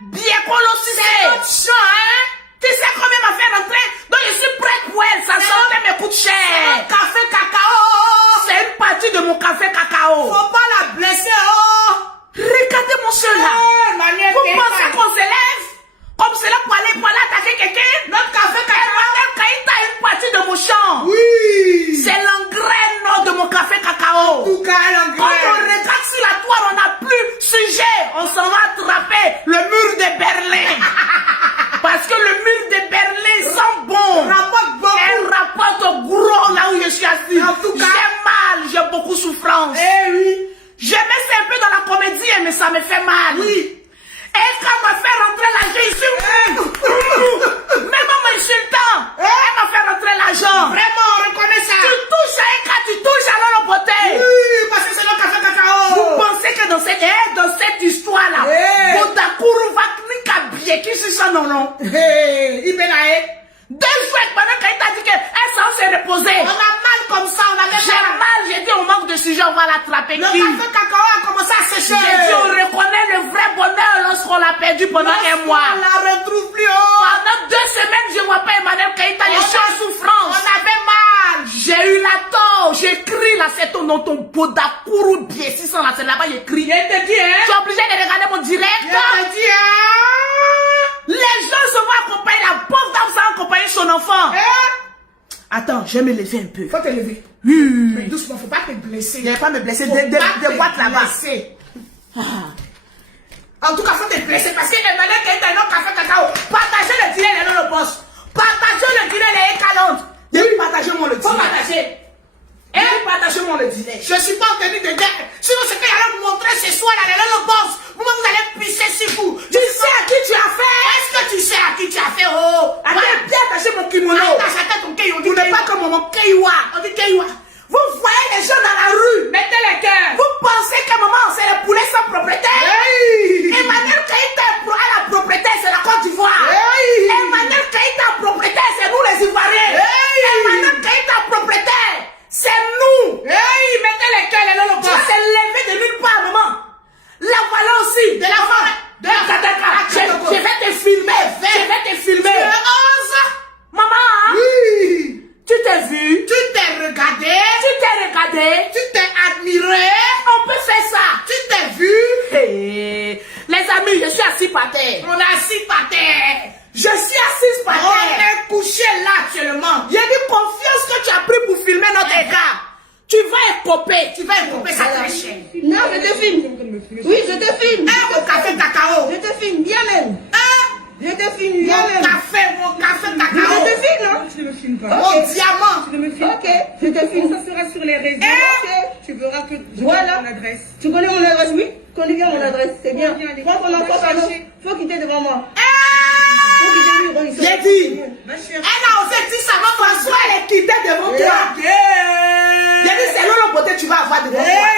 Bien colossé. C'est notre champ, hein? Tu sais combien m'a fait rentrer? Donc je suis prête pour elle. Ça sortait mes coûte cher. Café cacao. C'est une partie de mon café cacao. Faut pas la blesser, oh. Regardez mon cela. Emmanuel Vous Keïta. pensez qu'on se lève comme cela pour aller attaquer quelqu'un? Notre café cacao. Emmanuel Keïta est une partie de mon champ. Oui. C'est l'engraine de mon café cacao. Tout cas, Quand on regarde sur la toile, on n'a plus sujet. On s'en va attraper le mur de Berlin. Parce que le mur de Berlin sent bon. Rapporte beaucoup. Elle rapporte gros là où je suis assis. En tout cas. J'ai mal, j'ai beaucoup de souffrance. Eh oui. Je me fais un peu dans la comédie, mais ça me fait mal. Oui. Et quand on m'a fait rentrer l'argent ici, même en m'insultant, elle m'a fait rentrer l'argent. Vraiment, on reconnaît ça. Tu touches à un cas, tu touches à Lolo Beauté. Oui, parce que c'est notre café cacao. Vous pensez que dans cette histoire-là, Bondakourou va bien qui c'est ça, non? Il est là, 2 jours, pendant qu'elle t'a dit qu'elle s'en s'est reposée. On a mal comme ça, on avait J'ai mal, j'ai dit on manque de sujet, on va l'attraper. Le café cacao a commencé à sécher. J'ai dit on reconnaît le vrai bonheur lorsqu'on l'a perdu pendant un mois. On la retrouve plus haut. Pendant 2 semaines, je ne vois pas Emmanuel Keïta, je suis en souffrance. On avait mal. J'ai eu la tort, j'écris là, c'est ton nom, ton Bondakourou bien 600 là, c'est là-bas, j'écris. Je te dis, hein. Tu es obligé de regarder mon direct. Je te dis, hein. Les gens se vont accompagner, la pauvre dame s'est accompagner son enfant. Attends, je vais me lever un peu. Faut te lever. Oui. Mais doucement, faut pas te blesser. Je ne vais pas me blesser, Faut des pas te boîtes là-bas. blesser. En tout cas, faut te blesser parce que Emmanuel Keïta est notre café cacao. Partagez le direct, les le boss. Partagez le direct, les écalantes. Partagez-moi le direct. Faut partager. Partagez-moi le direct. Je suis pas en tenue de guerre. Sinon, c'est qu'il allait vous montrer ce soir là, le boss. Vous-même, vous allez pisser sur vous. Tu sais à qui tu as fait? Est-ce que tu sais à qui tu as fait? Oh, attends, bien attaché mon kimono. Attache ton kei, on dit. Vous n'êtes pas comme mon keiwa. On dit keiwa. Vous voyez les gens dans la rue. Mettez les cœurs. Vous pensez qu'à un moment, c'est les poulets sans propriétaire? Emmanuel Keïta a la propriétaire, c'est la Côte d'Ivoire. Emmanuel Keïta propriétaire, c'est nous les Ivoiriens. Emmanuel Keïta propriétaire, c'est nous. Mettez les cœurs, les lolo. Tu s'est levé de nulle part, maman. La voilà aussi. De la forêt. De la Kataka. Je vais te filmer. Je vais te filmer. Maman. Oui. Tu t'es vu? Tu t'es regardé? Tu t'es regardé? Tu t'es admiré? On peut faire ça. Tu t'es vu? Hey. Les amis, je suis assis par terre. On est assis par terre. Je suis assise par terre. On est couché là actuellement. J'ai dit confiance que tu as pris pour filmer notre écart. Tu vas écoper. Tu vas écoper, ça très cher. Non, je te filme. Oui, je te filme. Mon café cacao. Je te filme bien même. Je te filme bien Mon même. café Je cacao. te filme, non? Tu ne me filmes pas. Mon diamant. Tu ne me filmes Ok, je te pas. filme. Ça sera sur les réseaux. Ok. Tu verras que je Voilà. donne mon adresse. Tu connais mon adresse, oui? Connais bien mon adresse, c'est bien. Viens, allez. Prends ton enfant, Va pardon. chercher. Faut quitter devant moi. Faut quitter lui, Ron, il J'ai sort. dit. Ma chérie. Elle a osé dire ça, non, François, elle est quittée devant toi. J'ai dit, c'est Lolo Beauté, tu vas avoir devant toi.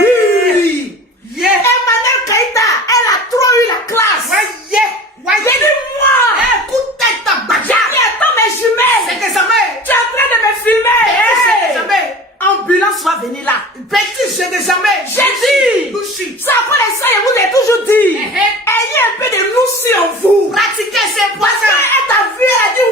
Oui. Emmanuel Keïta, elle a trop eu la classe. J'ai dit, moi. Écoute, ta bagarre. Attends, mes jumelles. C'est des amis. Tu es en train de me filmer. C'est des amis. Ambulance va venir là. Petit, j'ai des amis. J'ai dit. Ça après les ça, je vous ai toujours dit. Ayez un peu de lousse en vous. Pratiquez ces poissons. Elle t'a vu, elle a dit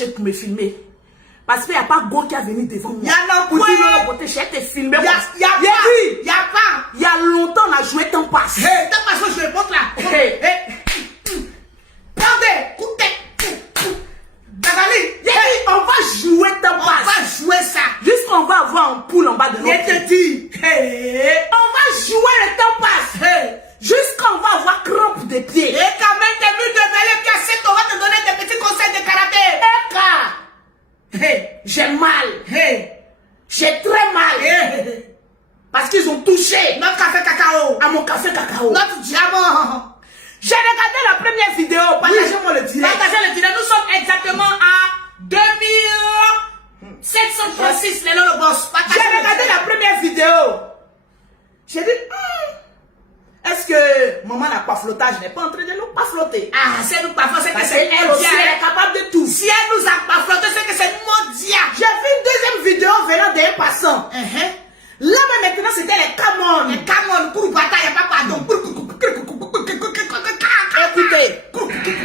caché pour me filmer. Parce qu'il n'y a pas Go qui a venu devant moi. Il y en a pour quoi? dire non, côté, j'ai été filmé. Il y a pas. Il y a longtemps, on a joué temps passe. Hey, t'as pas joué, je vais montre là. Hey. Pardon, coupez. Dagali, On va jouer temps on passe. va jouer ça. Jusqu'on va avoir un poule en bas de Je notre te tête. dis. Hey. On va jouer le temps passe. Hey. Jusqu'on va avoir crampe de pied. Et quand même, t'es venu de mêler cassette, on va te donner des petits conseils de karaté. Eka, Hey. j'ai mal. Hey. J'ai très mal. Hey. Parce qu'ils ont touché Notre café cacao. à mon café cacao. Notre diamant. J'ai regardé la première vidéo. Partagez-moi le direct. Partagez le direct. Nous sommes exactement à 2736, les le boss. J'ai Partagez regardé la première vidéo. J'ai dit, est-ce que maman n'a pas flottage? Je n'ai pas en train de nous pas flotter. Ah, c'est nous pas c'est que Parce c'est qu'elle aussi, elle est mondial. capable de tout. Si elle nous a pas flotté, c'est que c'est mondial. J'ai vu une deuxième vidéo venant d'un passant. Là, mais maintenant, c'était les Camon. Les Camon, pour bataille, il n'y a pas pardon. Écoutez.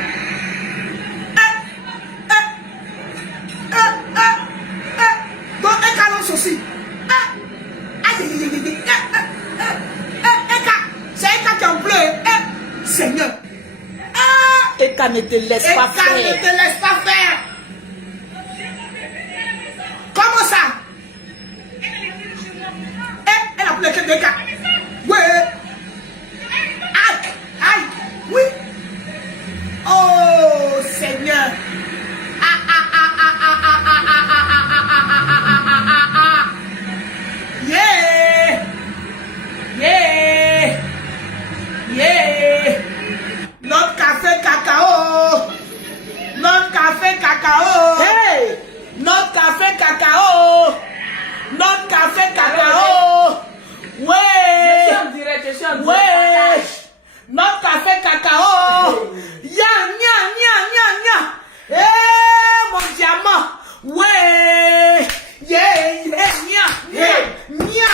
Donc, un canon aussi. C'est un cas qui en bleu. Seigneur. Eka ne te laisse pas Ne faire. te laisse pas faire. Comment ça? Elle a pris le cœur de cas. Oui. Aïe. Aïe. Oui. Oh, Seigneur. Yeah. Yeah. Yeah. Notre café cacao. Notre café cacao. Hey! Notre café cacao. Notre café cacao. Je Ouais. suis en direct, je suis en direct. Ouais. Notre café cacao. Ya, nya, nya, nya, nya. Eh, mon diamant. Ouais. Yeah, yeah, nya, nya, nya,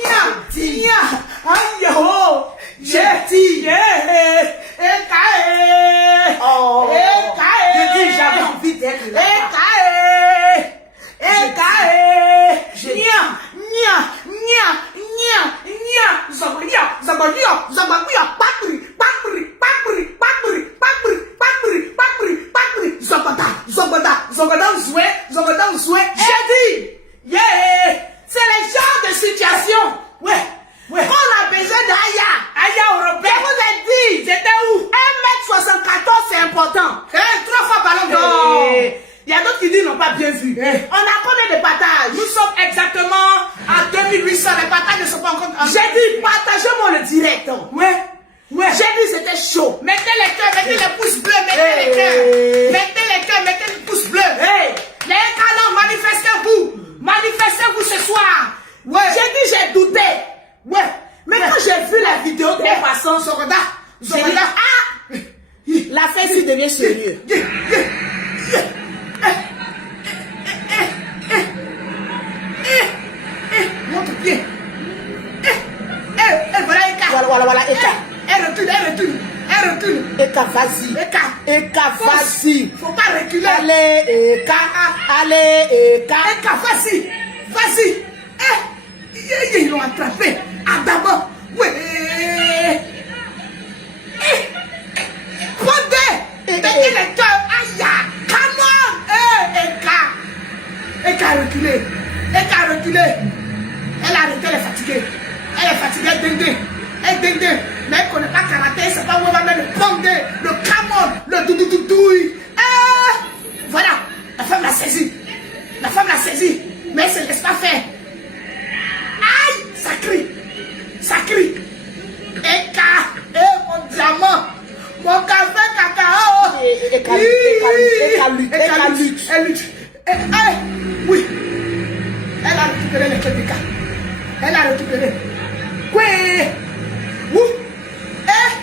nya, nya. Aïe, oh. J'ai dit. Yeah. Ekae. Oh. Ekae. Je dis, j'avais envie d'être là. Ekae. Ekae. J'ai- Nya, nya, nya, nya, nya. Zamaria, Zamaria, Zamaria. Bakri, bakri, bakri, bakri, bakri, bakri, bakri, bakri. Zabada, Zabada, Zabada Zoué, Zabada Zoué. J'ai dit, yeah. C'est le genre de situation. Ouais. Ouais. On a besoin d'Aya. Aya européen. Je vous ai dit. J'étais où? 1m74, c'est important. 3 fois ballon d'or. Il y a d'autres qui disent n'ont pas bien vu. Eh. On a combien de partages? Nous sommes exactement à 2800. Les partages ne sont pas encore. J'ai dit, partagez-moi le direct. Ouais. Ouais. J'ai dit, c'était chaud. Mettez les cœurs, mettez les pouces bleus, mettez Hey. les cœurs. Mettez les cœurs, mettez les pouces bleus. Hey. Les canons, manifestez-vous. Manifestez-vous ce soir. Ouais. J'ai dit, j'ai douté. Ouais. Mais quand j'ai vu la vidéo de Eh. passant, Zorda. j'ai dit, Zorda. ah, l'affaire s'y devient sérieux. Montre pied. Voilà Eka. Voilà, Eka. Elle recule, elle recule. Elle recule. Eka, vas-y. Eka. Eka, vas-y. Faut pas reculer. Allez, Eka. Allez, Eka. Eka, vas-y. Vas-y. Ils l'ont attrapé. Adama. Ouais. Prenez. Mettez les cœurs. Aïe. Come on. Eka. Eka a reculé. Eka a reculé. Elle a arrêté, elle est fatiguée. Elle est fatiguée, elle est dindée. Elle est dindée. Mais elle ne connaît pas karaté, c'est pas où elle va mettre le pondé, le camon, le doudoudoudouille. Voilà, la femme l'a saisi. La femme l'a saisi. Mais elle ne se laisse pas faire. Aïe, ça crie. Ça crie. Eka, mon diamant. Mon café cacao. Eka lutte. Elle lutte. Oui. Elle a récupéré les clés du cas. Elle a récupéré. Oui. Ouh.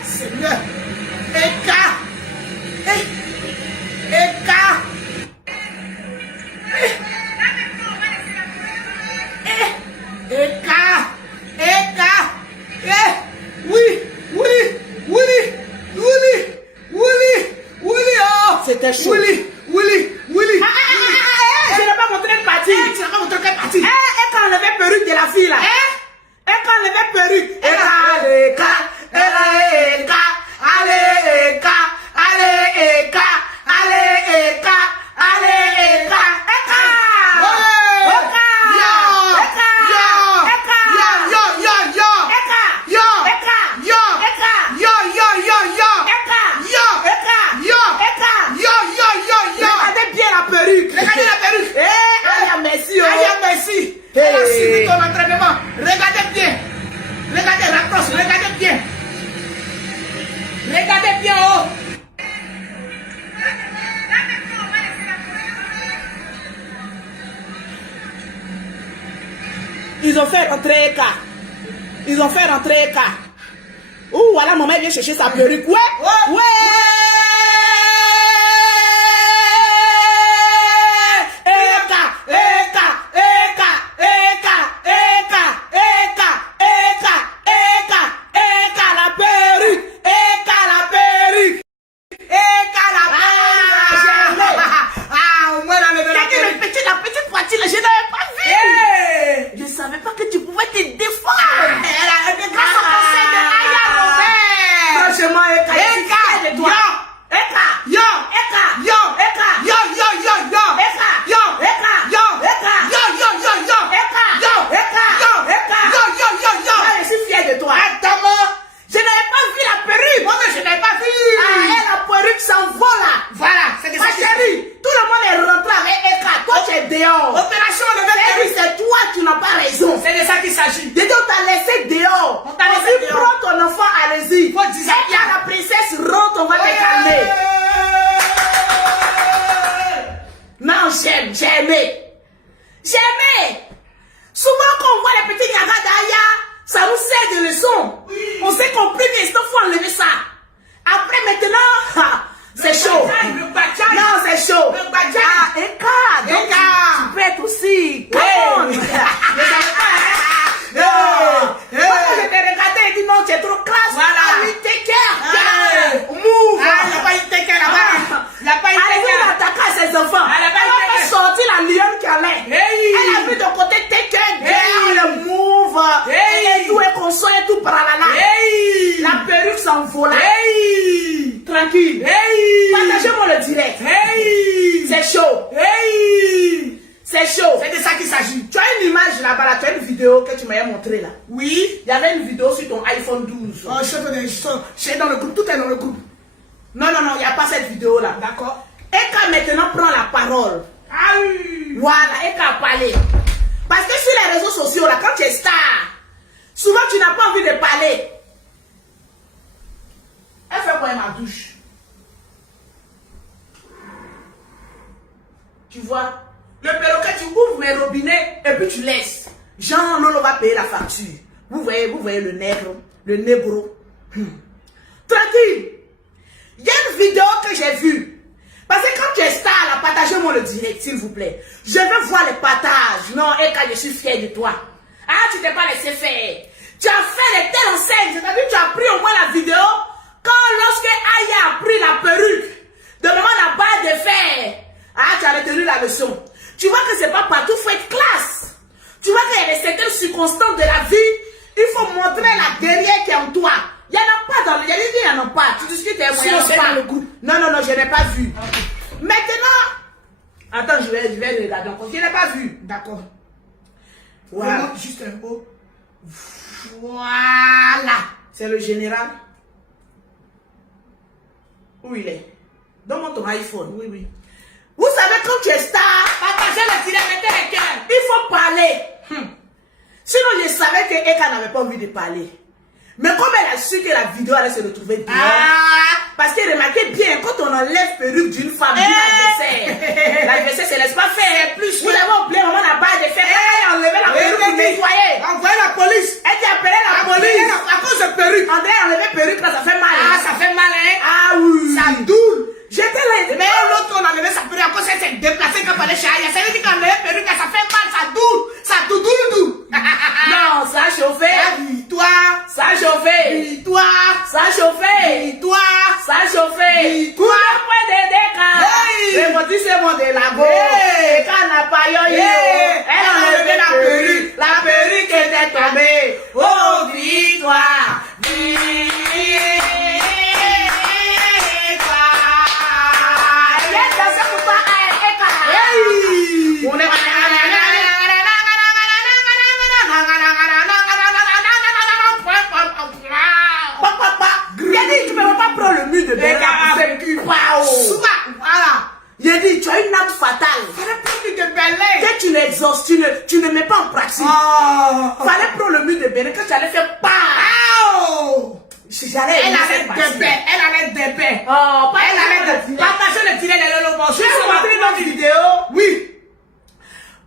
Seigneur. Eka. Eka. Eka. Eka. Oui. C'était chaud. Willy. de la fille là. Et quand elle avait perruque, allez, regardez bien la perruque. Regardez la perruque. Merci. Merci. Elle a suivi ton entraînement. Regardez bien. Regardez, rapproche. Regardez bien. Regardez bien haut. Ils ont fait rentrer Eka. Ils ont fait rentrer Eka. Ouh, voilà, maman vient chercher sa perruque. Ouais. Opération lever. C'est toi, tu n'as pas raison. C'est de ça qu'il s'agit. Dédé, on t'a laissé dehors. On t'a laissé dehors. Prends ton enfant, allez-y. Faut dire ça. Et quand la princesse rentre, on va te calmer. Non, j'ai aimé. Souvent, quand on voit les petits Nyaga d'Aya, ça nous sert de leçon. Oui. On s'est compris, mais il faut enlever ça. Après, maintenant, c'est chaud. Non, c'est chaud. Eka, donc tu peux être aussi. Come on. Quand je t'ai regardé et dit non, tu es trop classe. Voilà. Ah oui, take care. Move. Il n'y a pas eu de take care là-bas. Il n'y a pas eu de Allez, take vous care. attaquer à ses enfants. Elle a pas Elle été va sortir la lionne qui allait. Hey. Elle a vu de côté take care. Hey. Le move. Hey. Et tout est console et tout bralala. Hey. La perruque s'envola. Hey. Tranquille. Hey. Partagez-moi le direct. Hey. C'est chaud. Hey. C'est chaud. C'est de ça qu'il s'agit. Tu as une image là-bas, là, tu as une vidéo que tu m'avais montrée là. Oui. Il y avait une vidéo sur ton iPhone 12. Oh, je suis dans le groupe. Tout est dans le groupe. Non, il n'y a pas cette vidéo là. D'accord. Eka maintenant prend la parole. Ah oui. Voilà, Eka a parlé. Parce que sur les réseaux sociaux là, quand tu es star, souvent tu n'as pas envie de parler. Elle fait quoi ma douche? Tu vois? Le perroquet, tu ouvres les robinets et puis tu laisses. Jean Lolo va payer la facture. Vous voyez le nègre, le négro. Tranquille. Il y a une vidéo que j'ai vue. Parce que quand tu es star, là, partagez-moi le direct, s'il vous plaît. Je veux voir les partages. Non, Eka, je suis fier de toi. Ah, tu t'es pas laissé faire. Tu as fait de telles enseignes. C'est-à-dire que tu as pris au moins la vidéo quand lorsque Aya a pris la perruque de maman la barre de fer. Ah, tu as retenu la leçon. Tu vois que c'est pas partout, il faut être classe. Tu vois qu'il y a des certaines circonstances de la vie, il faut montrer la guerrière qui est en toi. Il n'y en a pas dans le... Il y a des il n'y en a pas. Tu discutes avec moi, il n'y en a pas. Le groupe. Non, je n'ai pas vu. Okay. Maintenant... Attends, je vais regarder encore. Je n'ai pas vu. D'accord. Voilà. Juste un mot. Voilà. C'est le général. Où il est? Donne-moi ton iPhone. Oui. Vous savez, quand tu es star, Partagez le direct, mettez les cœurs. il faut parler. Sinon, je savais que Eka n'avait pas envie de parler. Mais comme elle a su que la vidéo allait se retrouver dehors, parce que remarquez bien, quand on enlève perruque d'une femme, l'adversaire se laisse pas faire. Plus vous avez oublié, maman n'a pas de faire. Elle a enlevé la perruque pour nettoyer. Envoyez la police. Elle dit appeler la police. À cause de perruque. André a enlevé perruque, là, ça fait mal. Ah, ça fait mal, hein. Ah oui. Ça doule. J'étais là. Mais l'autre, on a enlevé sa perruque à cause qu'elle s'est déplacée quand elle allait chez Aya. Ça veut dire qu'on a enlevé perruque, ça fait mal, ça doule. Ça doule. Non, ça a chauffé. Toi. Ça a chauffé. Toi. Ça a chauffé. Toi. Ça a chauffé. Toi. Point de déca. C'est mon c'est mon de la go. Hey. Quand n'a pas yo. Hey. Elle a enlevé la perruque. La perruque tu ne mets pas en pratique. Fallait prendre le mur de Bénin quand tu allais faire pas. J'allais. Elle allait d'épée. Elle allait d'épée. Oh, Elle allait de partager le direct de Lolo Boss. Je vais vous montrer notre vidéo. Oui.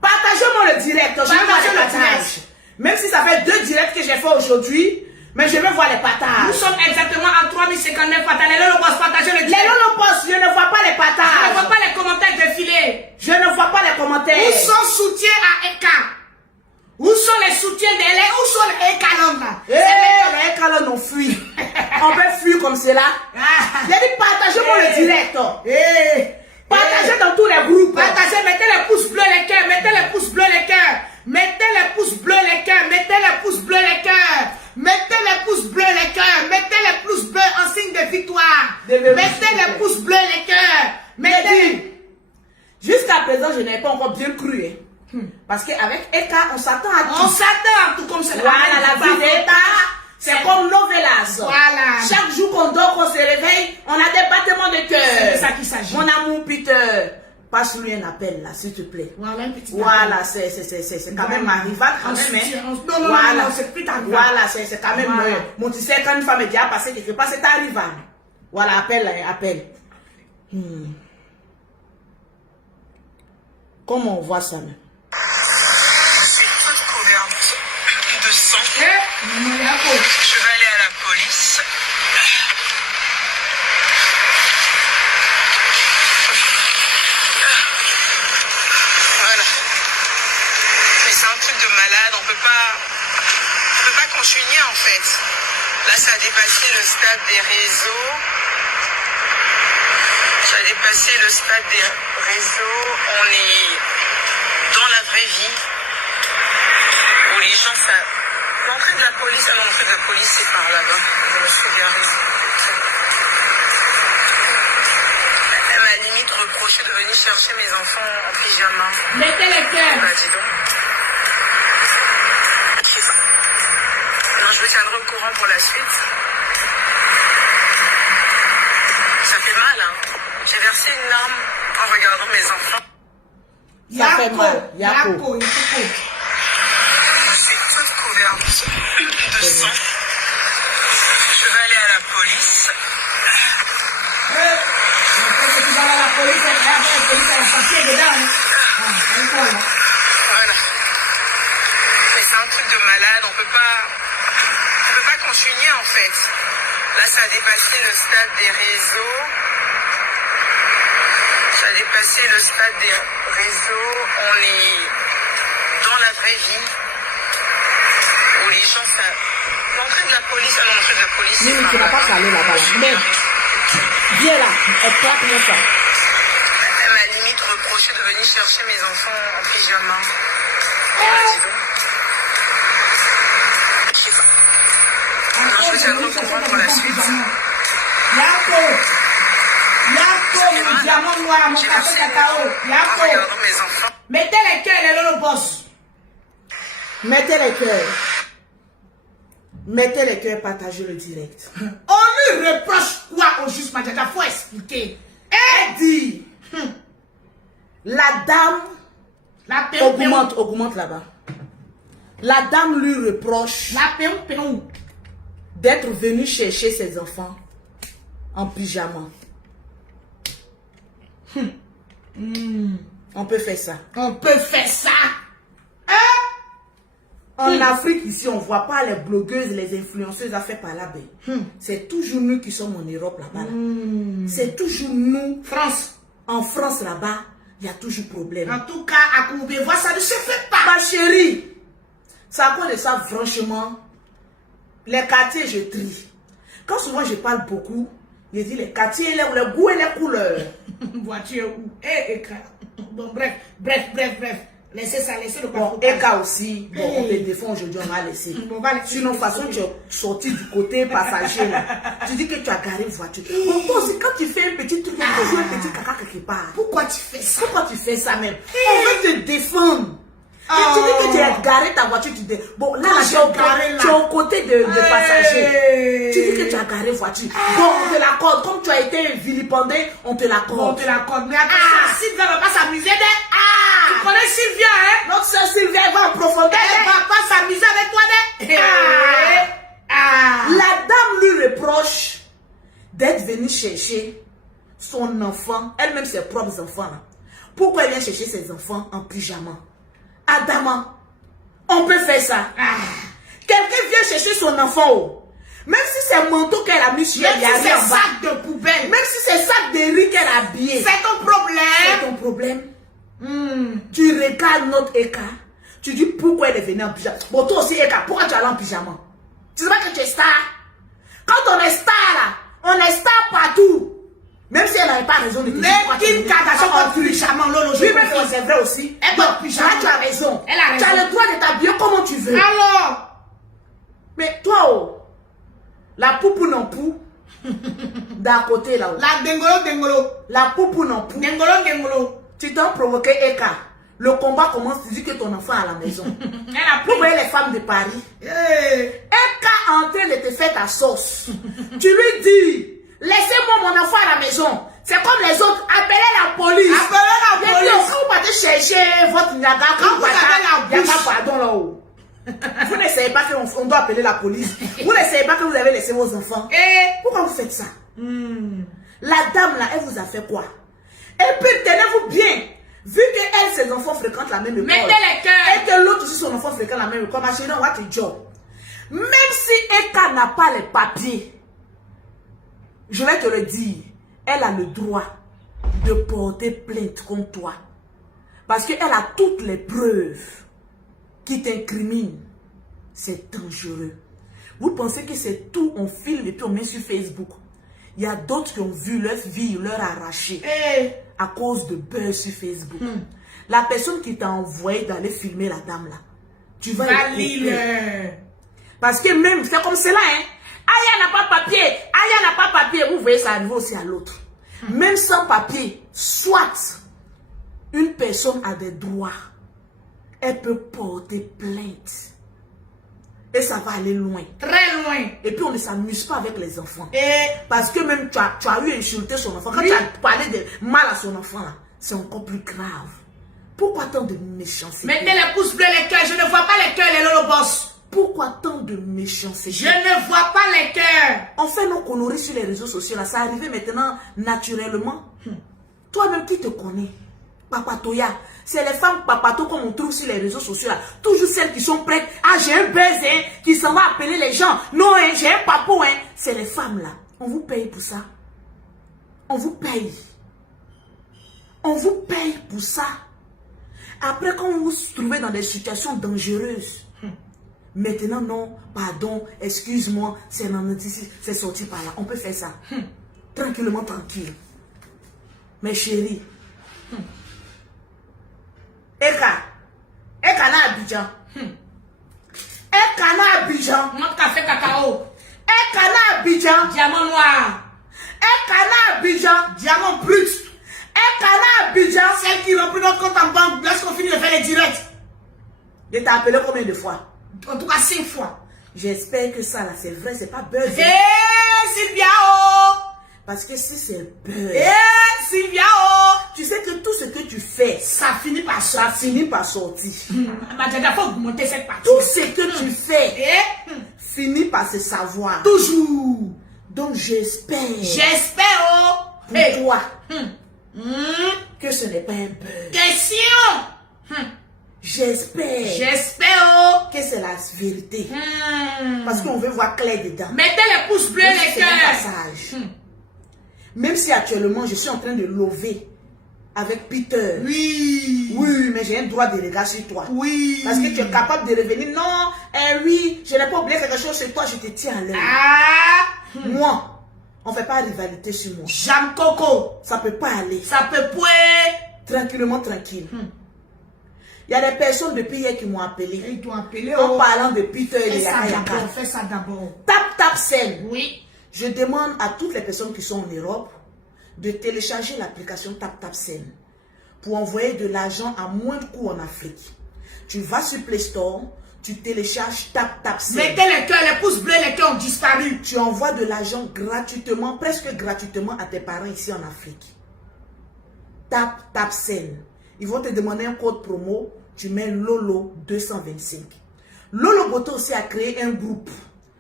Partagez-moi le direct. Je vais voir les partages. Même si ça fait 2 directs que j'ai fait aujourd'hui, mais je vais voir les partages. Nous sommes exactement à 3059 partages. Les Lolo Boss, partagez le direct. Les Lolo Boss, je ne vois pas les partages. Je ne vois pas les commentaires défiler. Je ne vois pas les commentaires. Où sont soutiens à Eka? Où sont les soutiens d'elle? Où sont les Ekaland là? Les Ekaland ont fui. On peut fuir comme cela. J'ai dit partagez-moi le direct. Partagez dans tous les groupes. Partagez, mettez les pouces bleus les cœurs. Mettez les pouces bleus les cœurs. Mettez les pouces bleus les cœurs. Mettez les pouces bleus les cœurs. Mettez les pouces bleus les cœurs. Mettez les pouces bleus en signe de victoire. Mettez les pouces bleus les cœurs. Mettez. Jusqu'à présent, je n'ai pas encore bien cru. Parce qu'avec Eka, on s'attend à tout. On s'attend à tout comme c'est Voilà, la vie d'État, c'est comme Novelas. Voilà. Chaque jour qu'on dort, qu'on se réveille, on a des battements de cœur. C'est de ça qu'il s'agit. Mon amour Peter, passe-lui un appel là, s'il te plaît. Voilà, un petit Voilà, c'est quand même ma rivale quand même. Non, Voilà, c'est plus ta rivale. Voilà, c'est quand même. Voilà. Mon tu sais, quand une femme est déjà passée quelque part, c'est ta rivale. Voilà, appelle, appelle. Comment on voit ça même? Toute couverte de sang. Je vais aller à la police. Voilà. Mais c'est un truc de malade, on peut pas continuer en fait. Là, ça a dépassé le stade des réseaux. Ça a dépassé le stade des réseaux. On est dans la vraie vie. Où les gens, ça... L'entrée de la police, l'entrée de la police, c'est par là-bas. Je me suis garée. Elle m'a limite reproché de venir chercher mes enfants en pyjama. Mettez les cœurs. Bah, dis donc. Je sais pas. Non, je vous tiendrai au courant pour la suite. Ça fait mal, hein. J'ai versé une larme en regardant mes enfants. Ça fait mal. Yako. Je suis toute couverte de sang. Je vais aller à la police. Tu vas à la police, la police a un papier dedans. Voilà. Mais c'est un truc de malade, on peut pas continuer en fait. Là, ça a dépassé le stade des réseaux. Ça a dépassé le stade des réseaux. On est dans la vraie vie. Où les gens, ça... L'entrée de la police, l'entrée de la police, c'est Tu vas pas aller là-bas. Mais, viens là, attrape-moi ça. Elle m'a limite reproché de venir chercher mes enfants en pyjama. Dis donc. Je sais pas. Je vous tiendrai au courant pour la suite. Yako, mon diamant noir, mon café cacao. Yako. Regardons mes enfants. Mettez les cœurs, les Lolo Boss. Mettez les cœurs. Mettez les cœurs, partagez le direct. On lui reproche quoi au juge Madjaka? Faut expliquer. Elle dit, la dame La péon. augmente là-bas. La dame lui reproche La péon. d'être venue chercher ses enfants en pyjama. On peut faire ça. On peut faire ça. En Afrique, ici, on ne voit pas les blogueuses, les influenceuses à faire par là-bas. C'est toujours nous qui sommes en Europe là-bas. C'est toujours nous. France. En France là-bas, il y a toujours problème. En tout cas, à Courbevoie, ça ne se fait pas. Ma chérie, c'est à cause de ça, franchement, les quartiers, je trie. Quand souvent je parle beaucoup, je dis les quartiers, les goûts et les couleurs. Voiture où? Écran. Bon, bref. Laissez ça, laissez le Bon, Eka aussi, bon, on te défend aujourd'hui, on va laisser. Bon, va laisser. Sinon, de toute façon, tu es sorti du côté passager là. Tu dis que tu as garé une voiture. Bon, toi aussi, quand tu fais un petit truc, tu joues un petit caca quelque part. Pourquoi tu fais ça? Pourquoi tu fais ça même? On veut te défendre. Et tu dis que tu as garé ta voiture, tu dis, bon, là, tu es au côté de passager. Tu dis que tu as garé voiture. Bon, on te l'accorde. Comme tu as été vilipendé, on te l'accorde. On te l'accorde. Mais attention, si vous n'avez pas s'amuser, Tu connais Sylvia, hein? Notre soeur Sylvia, elle va en profondeur. Elle va pas s'amuser avec toi, La dame lui reproche d'être venue chercher son enfant, elle-même ses propres enfants. Là. Pourquoi elle vient chercher ses enfants en pyjama? Adama, on peut faire ça. Quelqu'un vient chercher son enfant, oh. Même si c'est un manteau qu'elle a mis sur elle, même si c'est sac de poubelle, même si c'est sac de riz qu'elle a habillé, c'est ton problème. C'est ton problème. Tu regardes notre Eka, tu dis pourquoi elle est venue en pyjama. Bon, toi aussi, Eka, pourquoi tu es allé en pyjama? Tu sais pas que tu es star? Quand on est star là, on est star partout. Même si elle n'avait pas raison de te dire pourquoi tu es venue. Kim Kardashian en pyjama, Lolo, Oui, mais c'est vrai aussi. Elle est en pyjama. Là, tu as raison. Elle a Tu as raison. le droit de t'habiller comme tu veux. Alors, Mais toi, oh, la poupou non pou, d'à côté là-haut. la dengolo, La poupou non pou. dengolo. Tu t'en provoqué Eka. Le combat commence, tu dis que ton enfant est à la maison. Elle a Vous voyez les femmes de Paris. pris. Eka en train de te faire ta sauce. Tu lui dis, laissez-moi mon enfant à la maison. C'est comme les autres, appelez la police. Appelez la Et puis, police. quand vous partez chercher votre Niaga, Quand vous avez la bouche. pardon là-haut. Vous n'essayez pas qu'on doit appeler la police. Vous n'essayez pas que vous avez laissé vos enfants. Pourquoi vous faites ça? La dame là, elle vous a fait quoi? Et puis, tenez-vous bien. Vu que elle, ses enfants fréquentent la même école. Mettez les cœurs. Et que l'autre aussi, son enfant fréquente la même école. Ma chérie, what a job. Même si Eka n'a pas les papiers, je vais te le dire, elle a le droit de porter plainte contre toi. Parce qu'elle a toutes les preuves qui t'incriminent. C'est dangereux. Vous pensez que c'est tout, on filme et puis on met sur Facebook. Il y a d'autres qui ont vu leur vie, leur arracher à cause de buzz sur Facebook. La personne qui t'a envoyé d'aller filmer la dame là, tu vas Valile. parce que même, c'est comme cela, hein. Aya n'a pas papier, Aya n'a pas papier. Vous voyez, ça arrive aussi à l'autre. Même sans papier, soit une personne a des droits, elle peut porter plainte. Et ça va aller loin. Très loin. Et puis on ne s'amuse pas avec les enfants. Et Parce que même tu as eu insulté son enfant. Quand tu as parlé de mal à son enfant, là, c'est encore plus grave. Pourquoi tant de méchanceté? mettez les pouces bleus, les cœurs. Je ne vois pas les cœurs, les Lolo Boss. Pourquoi tant de méchanceté? Je ne vois pas les cœurs. On fait nos conneries sur les réseaux sociaux. Là. Ça arrive maintenant naturellement. Toi-même qui te connais, Papatoya, c'est les femmes papato comme on trouve sur les réseaux sociaux. Là. Toujours celles qui sont prêtes. Ah, j'ai un buzz, hein, qui s'en va appeler les gens. Non, hein, j'ai un papo. Hein. C'est les femmes là. On vous paye pour ça. On vous paye. On vous paye pour ça. Après, quand vous vous trouvez dans des situations dangereuses, maintenant, non, pardon, excuse-moi, c'est sorti par là. On peut faire ça. Tranquillement, tranquille. Mais chérie, Eka na Abidjan. Eka na Abidjan. Notre café cacao. Eka na Abidjan. Diamant noir. Eka na Abidjan. Diamant brut. Eka na Abidjan. Celle qui remplit notre compte en banque lorsqu'on finit de faire les directs. Je t'ai appelé combien de fois? En tout cas 5 fois. J'espère que ça là, c'est vrai, c'est pas buzz. Sylvia oh. Parce que si c'est buzz, Sylvia oh. tu sais que tout ce que tu fais, Ça finit par ça. ça finit par sortir. Il faut augmenter cette partie. Tout ce que tu fais Et finit par se savoir. toujours. Donc j'espère J'espère oh. pour toi Hmm. que ce n'est pas un buzz. Question. J'espère J'espère oh. que c'est la vérité. Parce qu'on veut voir clair dedans. Mettez les pouces bleus, Même si les c'est un cœurs. passage. Même si actuellement je suis en train de lover avec Peter. Oui. Oui, mais j'ai un droit de regard sur toi. Oui. Parce que tu es capable de revenir. Non, oui, je n'ai pas oublié quelque chose sur toi, je te tiens à l'œil. Ah. Moi, on ne fait pas rivalité sur moi. Jam Coco. Ça peut pas aller. Ça peut pouet. Tranquillement, tranquille. Il y a des personnes depuis hier qui m'ont appelé. Ils t'ont appelé En oh. parlant de Peter et de Fais ça Yaka Yaka. d'abord. Fais ça d'abord. Tap scène. Oui. Je demande à toutes les personnes qui sont en Europe de télécharger l'application Tap scène pour envoyer de l'argent à moindre coût en Afrique. Tu vas sur Play Store, tu télécharges Tap scène. Mettez les cœurs, les pouces bleus, les cœurs ont disparu. Tu envoies de l'argent gratuitement, presque gratuitement à tes parents ici en Afrique. Tap scène. ils vont te demander un code promo. Tu mets Lolo 225. Lolo Beauté aussi a créé un groupe.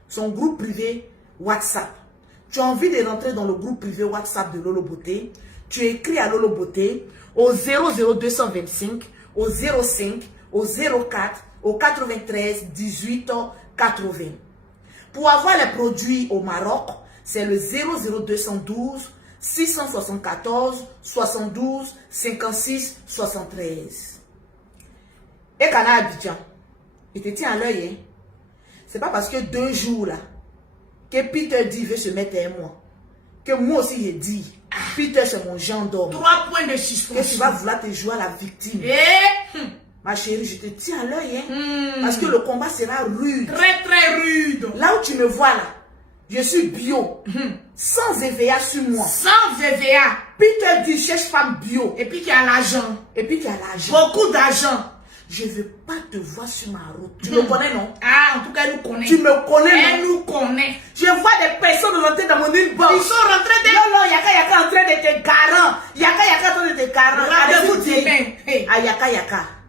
Son groupe privé WhatsApp. Tu as envie de rentrer dans le groupe privé WhatsApp de Lolo Beauté. Tu écris à Lolo Beauté au 00225, au 05, au 04, au 93 18 80. Pour avoir les produits au Maroc, c'est le 00212 674 72 56 73. Et Kana Abidjan, il te tient à l'œil, hein? C'est pas parce que 2 jours là, que Peter dit veut se mettre à moi, que moi aussi je dis, Peter c'est mon gendarme. 3 points de suspension. Que tu vas vouloir te jouer à la victime. Ma chérie, je te tiens à l'œil, hein? Parce que le combat sera rude. Très très rude. Là où tu me vois là, je suis bio, sans EVA sur moi. Sans VVA. Peter dit cherche femme bio. Et puis qui a l'argent. Et puis tu as l'argent. Beaucoup d'argent. Je ne veux pas te voir sur ma route. Tu me connais, non? Ah, en tout cas, elle nous connaît. Tu me connais, Elle non? nous connaît. Je vois des personnes rentrer dans mon inbox. Ils sont rentrés de... Non, Yaka en train de te garant. Yaka en train de te garant. Rendez-vous demain. Hey. À Yaka.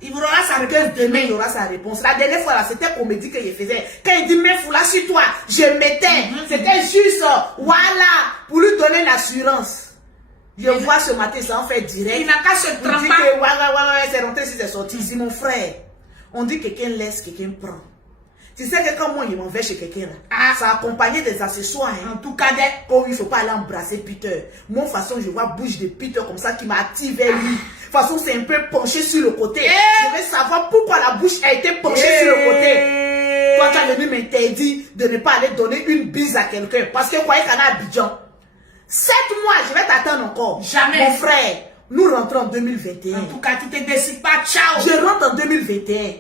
Il vous aura sa réponse Demain, demain. il aura sa réponse. La dernière fois, là, c'était comédie que je faisais. Quand il dit, mais fou là sur toi, je mettais. C'était juste, voilà, pour lui donner l'assurance. Je vois ce matin, ça en fait direct. Il n'a qu'à se On dit tremper. que, ouais, c'est rentré, c'est sorti. C'est mon frère. On dit que quelqu'un laisse, quelqu'un prend. Tu sais que quand moi, il m'en va chez quelqu'un, là, ça accompagnait des accessoires. Hein. En tout cas, Comme il ne faut pas aller embrasser Peter. Moi, de toute façon, je vois bouche de Peter comme ça qui m'active vers lui. De toute façon, c'est un peu penché sur le côté. Je veux savoir pourquoi la bouche a été penchée sur le côté. Toi, tu as venu m'interdire de ne pas aller donner une bise à quelqu'un. Parce que, croyez qu'on a Abidjan. 7 mois, je vais t'attendre encore. Jamais. Mon frère, nous rentrons en 2021. En tout cas, tu te décides pas. Ciao. Je rentre en 2021.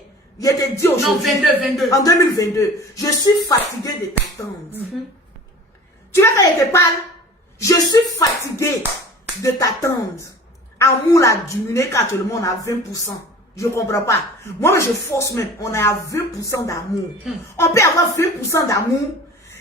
Je te dis aujourd'hui. Non, 22. En 2022. Je suis fatiguée de t'attendre. Tu vois quand je te parle, je suis fatiguée de t'attendre. Amour a diminué quand tout le monde a 20%. Je ne comprends pas. Moi, je force même. On est à 20% d'amour. On peut avoir 20% d'amour.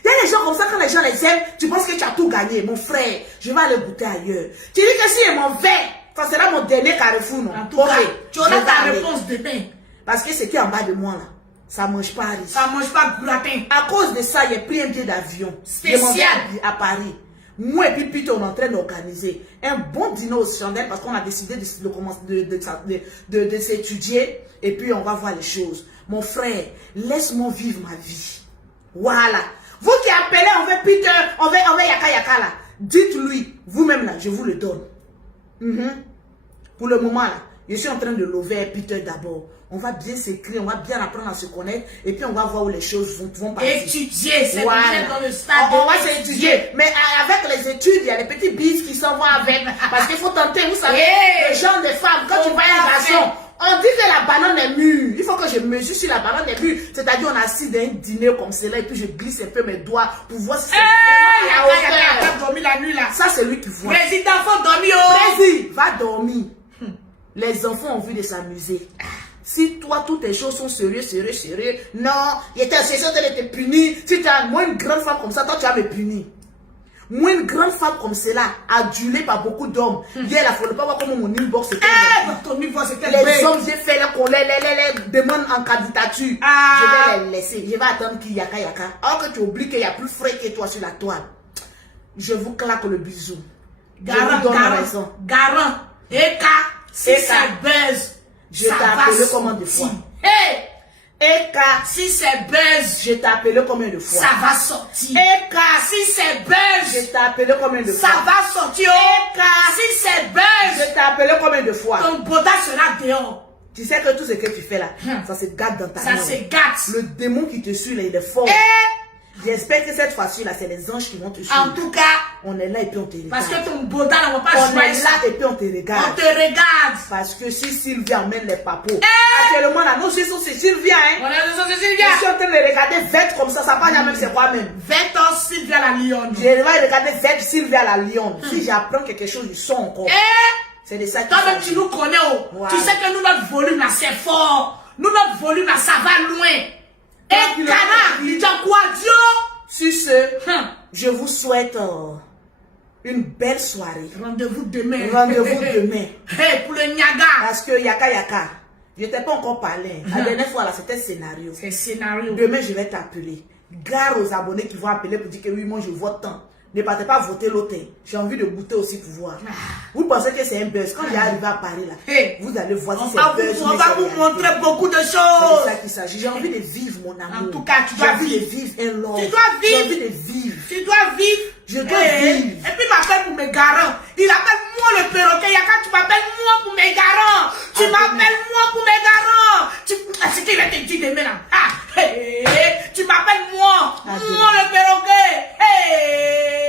Il y a des gens comme ça, quand les gens les aiment, tu penses que tu as tout gagné. Mon frère, je vais aller goûter ailleurs. Tu dis que si je m'en vais, ça sera mon dernier carrefour, non? En tout cas, tu auras ta réponse demain. Parce que ce qui est en bas de moi, là, ça ne mange pas riche. Ça mange pas gratin. À cause de ça, j'ai pris un billet d'avion. Spécial. Je m'en vais à Paris. Moi et puis Peter, on est en train d'organiser un bon dîner au Chandelle parce qu'on a décidé de s'étudier et puis on va voir les choses. Mon frère, laisse-moi vivre ma vie. Voilà. Vous qui appelez, on veut Peter, on veut Yaka là. Dites-lui, vous-même là, je vous le donne. Pour le moment là, je suis en train de lever Peter d'abord. On va bien s'écrire, on va bien apprendre à se connaître et puis on va voir où les choses vont partir. Étudier, c'est voilà. bien dans le stade. On va s'étudier. Mais avec les études, il y a les petits bises qui s'en vont avec. Parce qu'il faut tenter, vous savez, le genre de femmes. Quand tu vois un garçon, on dit que la banane est mûre. Il faut que je mesure si la banane est mûre. C'est-à-dire, on est assis dans un dîner comme cela et puis je glisse un peu mes doigts pour voir si c'est Il a dormi la nuit là. Ça, c'est lui qui voit. Président, faut dormir. Président, va dormir. Les enfants ont envie de s'amuser. Si toi, toutes tes choses sont sérieux, non, il était en situation de te punir. Si tu as moi une grande femme comme ça, toi tu vas me punir. Moi une grande femme comme cela, adulée par beaucoup d'hommes. Hier, il ne faut pas voir comment mon inbox était. Les hommes, j'ai fait les demandes en candidature. Je vais les laisser. Je vais attendre qu'il y a Yaka. Alors que tu oublies qu'il y a plus frais que toi sur la toile. Je vous claque le bisou. Garant. Eka, si c'est buzz. Je t'ai appelé combien de fois? Hey! Eka, si c'est buzz, je t'ai appelé combien de fois? Ça va sortir. Eka, si c'est buzz, je t'ai appelé combien de fois? Ça va sortir. Eka, si c'est buzz, je t'ai appelé combien de fois? Ton boda sera dehors. Tu sais que tout ce que tu fais là, ça se gâte dans ta Ça se gâte. Le démon qui te suit là, il est fort. J'espère que cette fois-ci là, c'est les anges qui vont te suivre. En tout cas, on est là et puis on te regarde. Parce que ton boda ne va pas on jouer. est là et puis on te regarde. On te regarde. Parce que si Sylvia emmène les papos, actuellement là, nos sont c'est Sylvia, hein. C'est Sylvia. Je suis en train de regarder Vête comme ça pas même c'est quoi même. 20 ans Sylvia la lionne. Je vais regarder Vête Sylvia la lionne. Si j'apprends quelque chose, ils sont encore. C'est de ça. Toi-même, tu nous connais. Wow. Tu sais que nous, notre volume là, c'est fort. Nous, notre volume là, ça va loin. Et Kana, il dit quoi, Dieu? Sur ce, je vous souhaite une belle soirée. Rendez-vous demain. Rendez-vous demain. Hey, pour le Niaga. Parce que Yaka Yaka, je t'ai pas encore parlé. La dernière fois, là, c'était scénario. C'est scénario. Demain, je vais t'appeler. Gare aux abonnés qui vont appeler pour dire que oui, moi, je vote tant. Ne partez pas voter l'autre. J'ai envie de goûter aussi pour voir. Vous pensez que c'est un buzz. Quand j'arrive à Paris, là, hey, vous allez voir si on c'est va un buzz. on va vous montrer beaucoup de C'est de choses. ça qu'il s'agit. J'ai envie de vivre mon amour. En tout cas, tu dois J'ai envie de vivre. vivre un long. Tu dois J'ai vivre. envie de vivre. Tu dois vivre. Je dois vivre. Et puis il m'appelle pour mes garants. Il appelle moi le perroquet. Yaka, tu m'appelles moi pour mes garants. Tu m'appelles moi pour mes garants. C'est qu'il va te dire demain là. Ah, hey, tu m'appelles moi. Moi le perroquet. Hey.